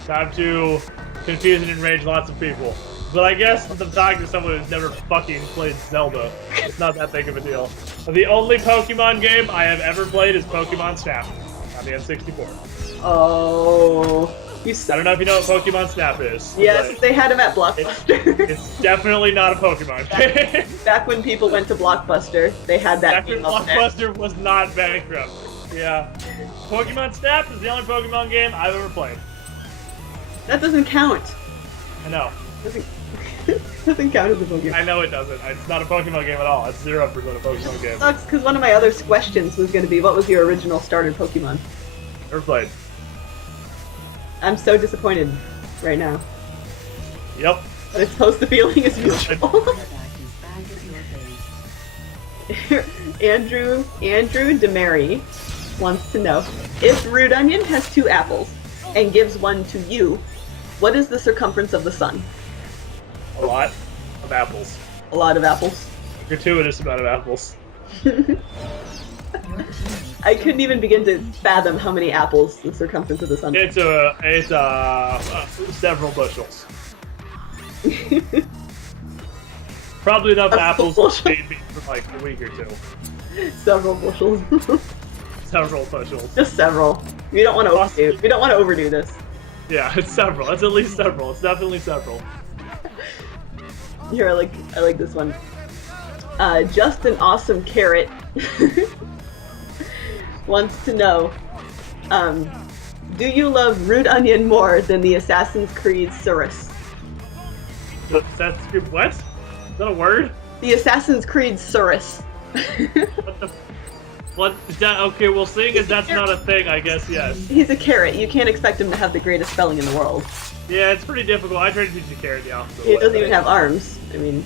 Time to confuse and enrage lots of people. But I guess since I'm talking to someone who's never fucking played Zelda, it's not that big of a deal. The only Pokemon game I have ever played is Pokemon Snap on the N64. Oh, I don't know if you know what Pokemon Snap is. Yes, they had them at Blockbuster. It's definitely not a Pokemon game. Back when people went to Blockbuster, they had that game up there. Blockbuster was not bankrupt. Yeah. Pokemon Snap is the only Pokemon game I've ever played. That doesn't count. I know. Doesn't count as a Pokemon. I know it doesn't. It's not a Pokemon game at all. It's 0% a Pokemon game. Sucks, because one of my other questions was going to be, what was your original starter Pokemon? Never played. I'm so disappointed right now. Yep. But I suppose the feeling is mutual. Andrew DeMary wants to know, if RudeOnion has 2 apples and gives one to you, what is the circumference of the sun? A lot of apples. A lot of apples. Gratuitous amount of apples. I couldn't even begin to fathom how many apples the circumference of the sun is. It's several bushels. Probably enough apples to feed me for like a week or 2. Several bushels. Several bushels. Just several. We don't want to overdo. We don't want to overdo this. Yeah, it's several. It's at least several. It's definitely several. Here, I like this one. Just an awesome carrot wants to know, do you love RudeOnion more than the Assassin's Creed Surus? Assassin's Creed what? Is that a word? The Assassin's Creed Surus. What the? What is that? Okay, well, seeing as that's not a thing, I guess yes. He's a carrot. You can't expect him to have the greatest spelling in the world. Yeah, it's pretty difficult. I tried to teach a carrot the alphabet. He doesn't even have arms. I mean,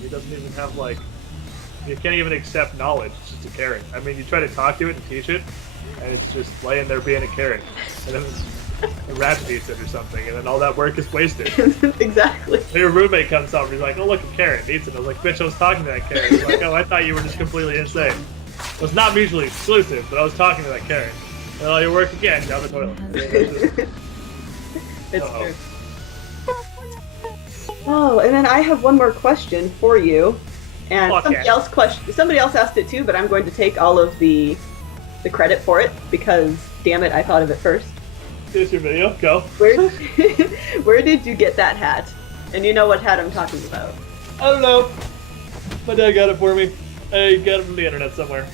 he doesn't even have like. You can't even accept knowledge. It's just a carrot. I mean, you try to talk to it and teach it, and it's just laying there being a carrot. And then a rat eats it or something, and then all that work is wasted. Exactly. And your roommate comes up and he's like, "Oh, look, a carrot eats it." I was like, "Bitch, I was talking to that carrot." He's like, "Oh, I thought you were just completely insane." It was not mutually exclusive, but I was talking to that carrot. And all your work again down the toilet. It's true. Oh, and then I have one more question for you. And somebody else asked it too, but I'm going to take all of the credit for it because, damn it, I thought of it first. Here's your video. Go. Where did you get that hat? And you know what hat I'm talking about. I don't know. My dad got it for me. I got it from the internet somewhere.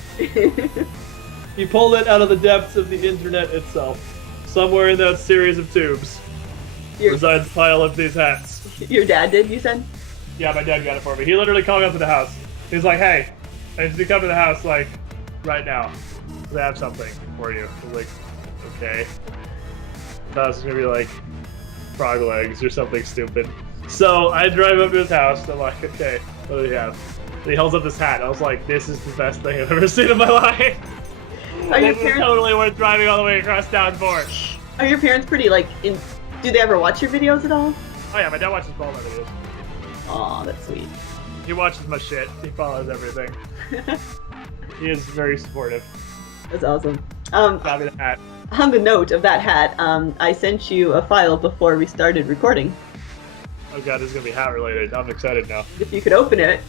He pulled it out of the depths of the internet itself. Somewhere in that series of tubes resides a pile of these hats. Your dad did, you said? Yeah, my dad got it for me. He literally called me up to the house. He's like, "Hey, I need you to come to the house, like, right now. I have something for you." I was like, "Okay." thought it was gonna be like frog legs or something stupid. So I drive up to his house. I'm like, okay, what do we have? And he holds up this hat. I was like, this is the best thing I've ever seen in my life. This is totally worth driving all the way across town for. Are your parents pretty like in? Do they ever watch your videos at all? Oh yeah, my dad watches all my videos. Aw, that's sweet. He watches my shit. He follows everything. He is very supportive. That's awesome. Got me the hat. On the note of that hat, I sent you a file before we started recording. Oh god, this is gonna be hat related. I'm excited now. If you could open it.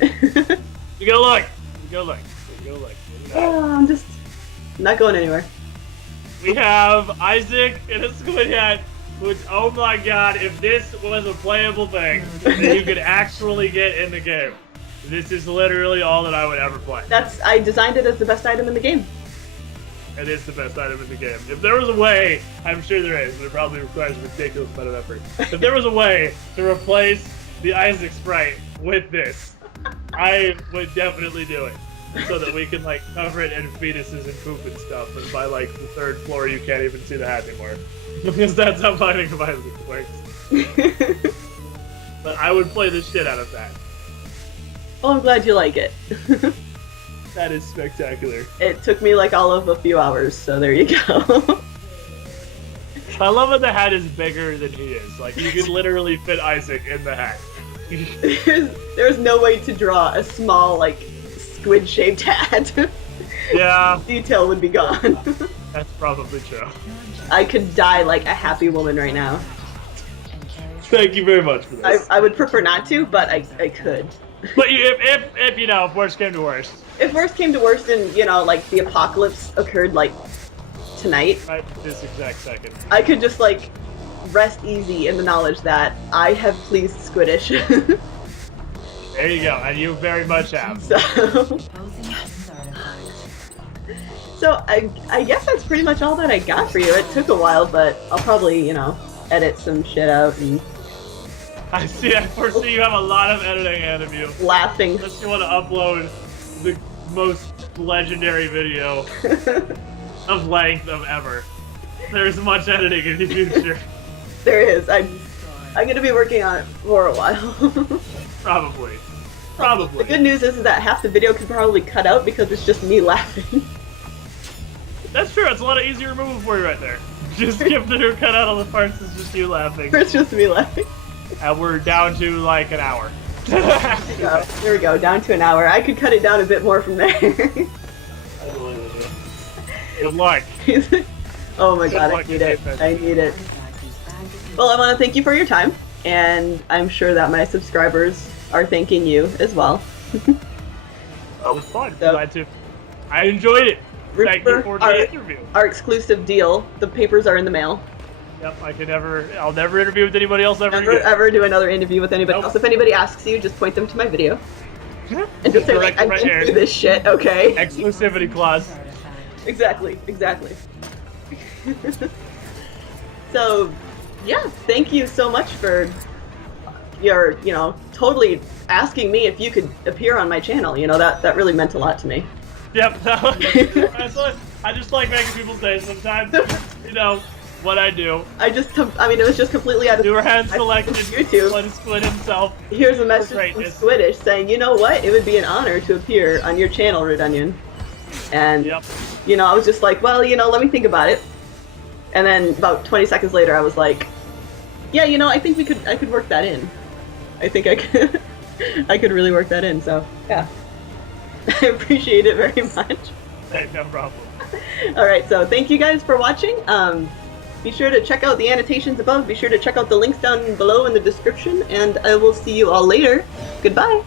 You go look. You go look. You go look. Oh, I'm just not going anywhere. We have Isaac in a squid hat, which, oh my god, if this was a playable thing that you could actually get in the game, this is literally all that I would ever play. I designed it as the best item in the game. It is the best item in the game. If there was a way, I'm sure there is, but it probably requires a ridiculous amount of effort. If there was a way to replace the Isaac sprite with this, I would definitely do it. So that we can like cover it in fetuses and poop and stuff, and by like the 3rd floor you can't even see the hat anymore. Because that's how Binding of Isaac works. But I would play the shit out of that. Oh, I'm glad you like it. That is spectacular. It took me like all of a few hours, so there you go. I love that the hat is bigger than he is. Like, you could literally fit Isaac in the hat. There's no way to draw a small, like, squid-shaped hat. Yeah. Detail would be gone. That's probably true. I could die like a happy woman right now. Thank you very much for this. I would prefer not to, but I could. But if you know, if worst came to worst. If worst came to worst and, you know, like, the apocalypse occurred, like, tonight. Right this exact second. I could just, like, rest easy in the knowledge that I have pleased Squiiddish. There you go, and you very much have. So I guess that's pretty much all that I got for you. It took a while, but I'll probably, you know, edit some shit out and... I foresee you have a lot of editing ahead of you. Laughing. Unless you want to upload the most legendary video of length of ever. There's much editing in the future. There is. I'm gonna be working on it for a while. Probably. The good news is that half the video could probably cut out because it's just me laughing. That's true. It's a lot easier removal for you right there. Just skip through, cut out all the parts. It's just you laughing. It's just me laughing. And we're down to like an hour. There we go. Down to an hour. I could cut it down a bit more from there. Good luck. Oh my god, I need it. I need it. Well, I want to thank you for your time, and I'm sure that my subscribers are thanking you as well. It was fun. Glad to. I enjoyed it. Thank you for the interview. Our exclusive deal. The papers are in the mail. Yep, I'll never interview with anybody else ever again. Ever do another interview with anybody else. If anybody asks you, just point them to my video. And just say, like, I didn't do this shit, okay? Exclusivity clause. Exactly. So, yeah, thank you so much for your, you know, totally asking me if you could appear on my channel. You know, that really meant a lot to me. Yep. I just like making people's days sometimes. You know what I do. I mean, it was just completely out of your hand selected YouTube. Squid himself. Here's a message from Squiiddish saying, you know what? It would be an honor to appear on your channel, RudeOnion. And, you know, I was just like, well, you know, let me think about it. And then about 20 seconds later, I was like, yeah, you know, I think I could work that in. I think I could, I could really work that in. So, yeah. I appreciate it very much. Hey, no problem. All right, so thank you guys for watching. Be sure to check out the annotations above. Be sure to check out the links down below in the description, and I will see you all later. Goodbye.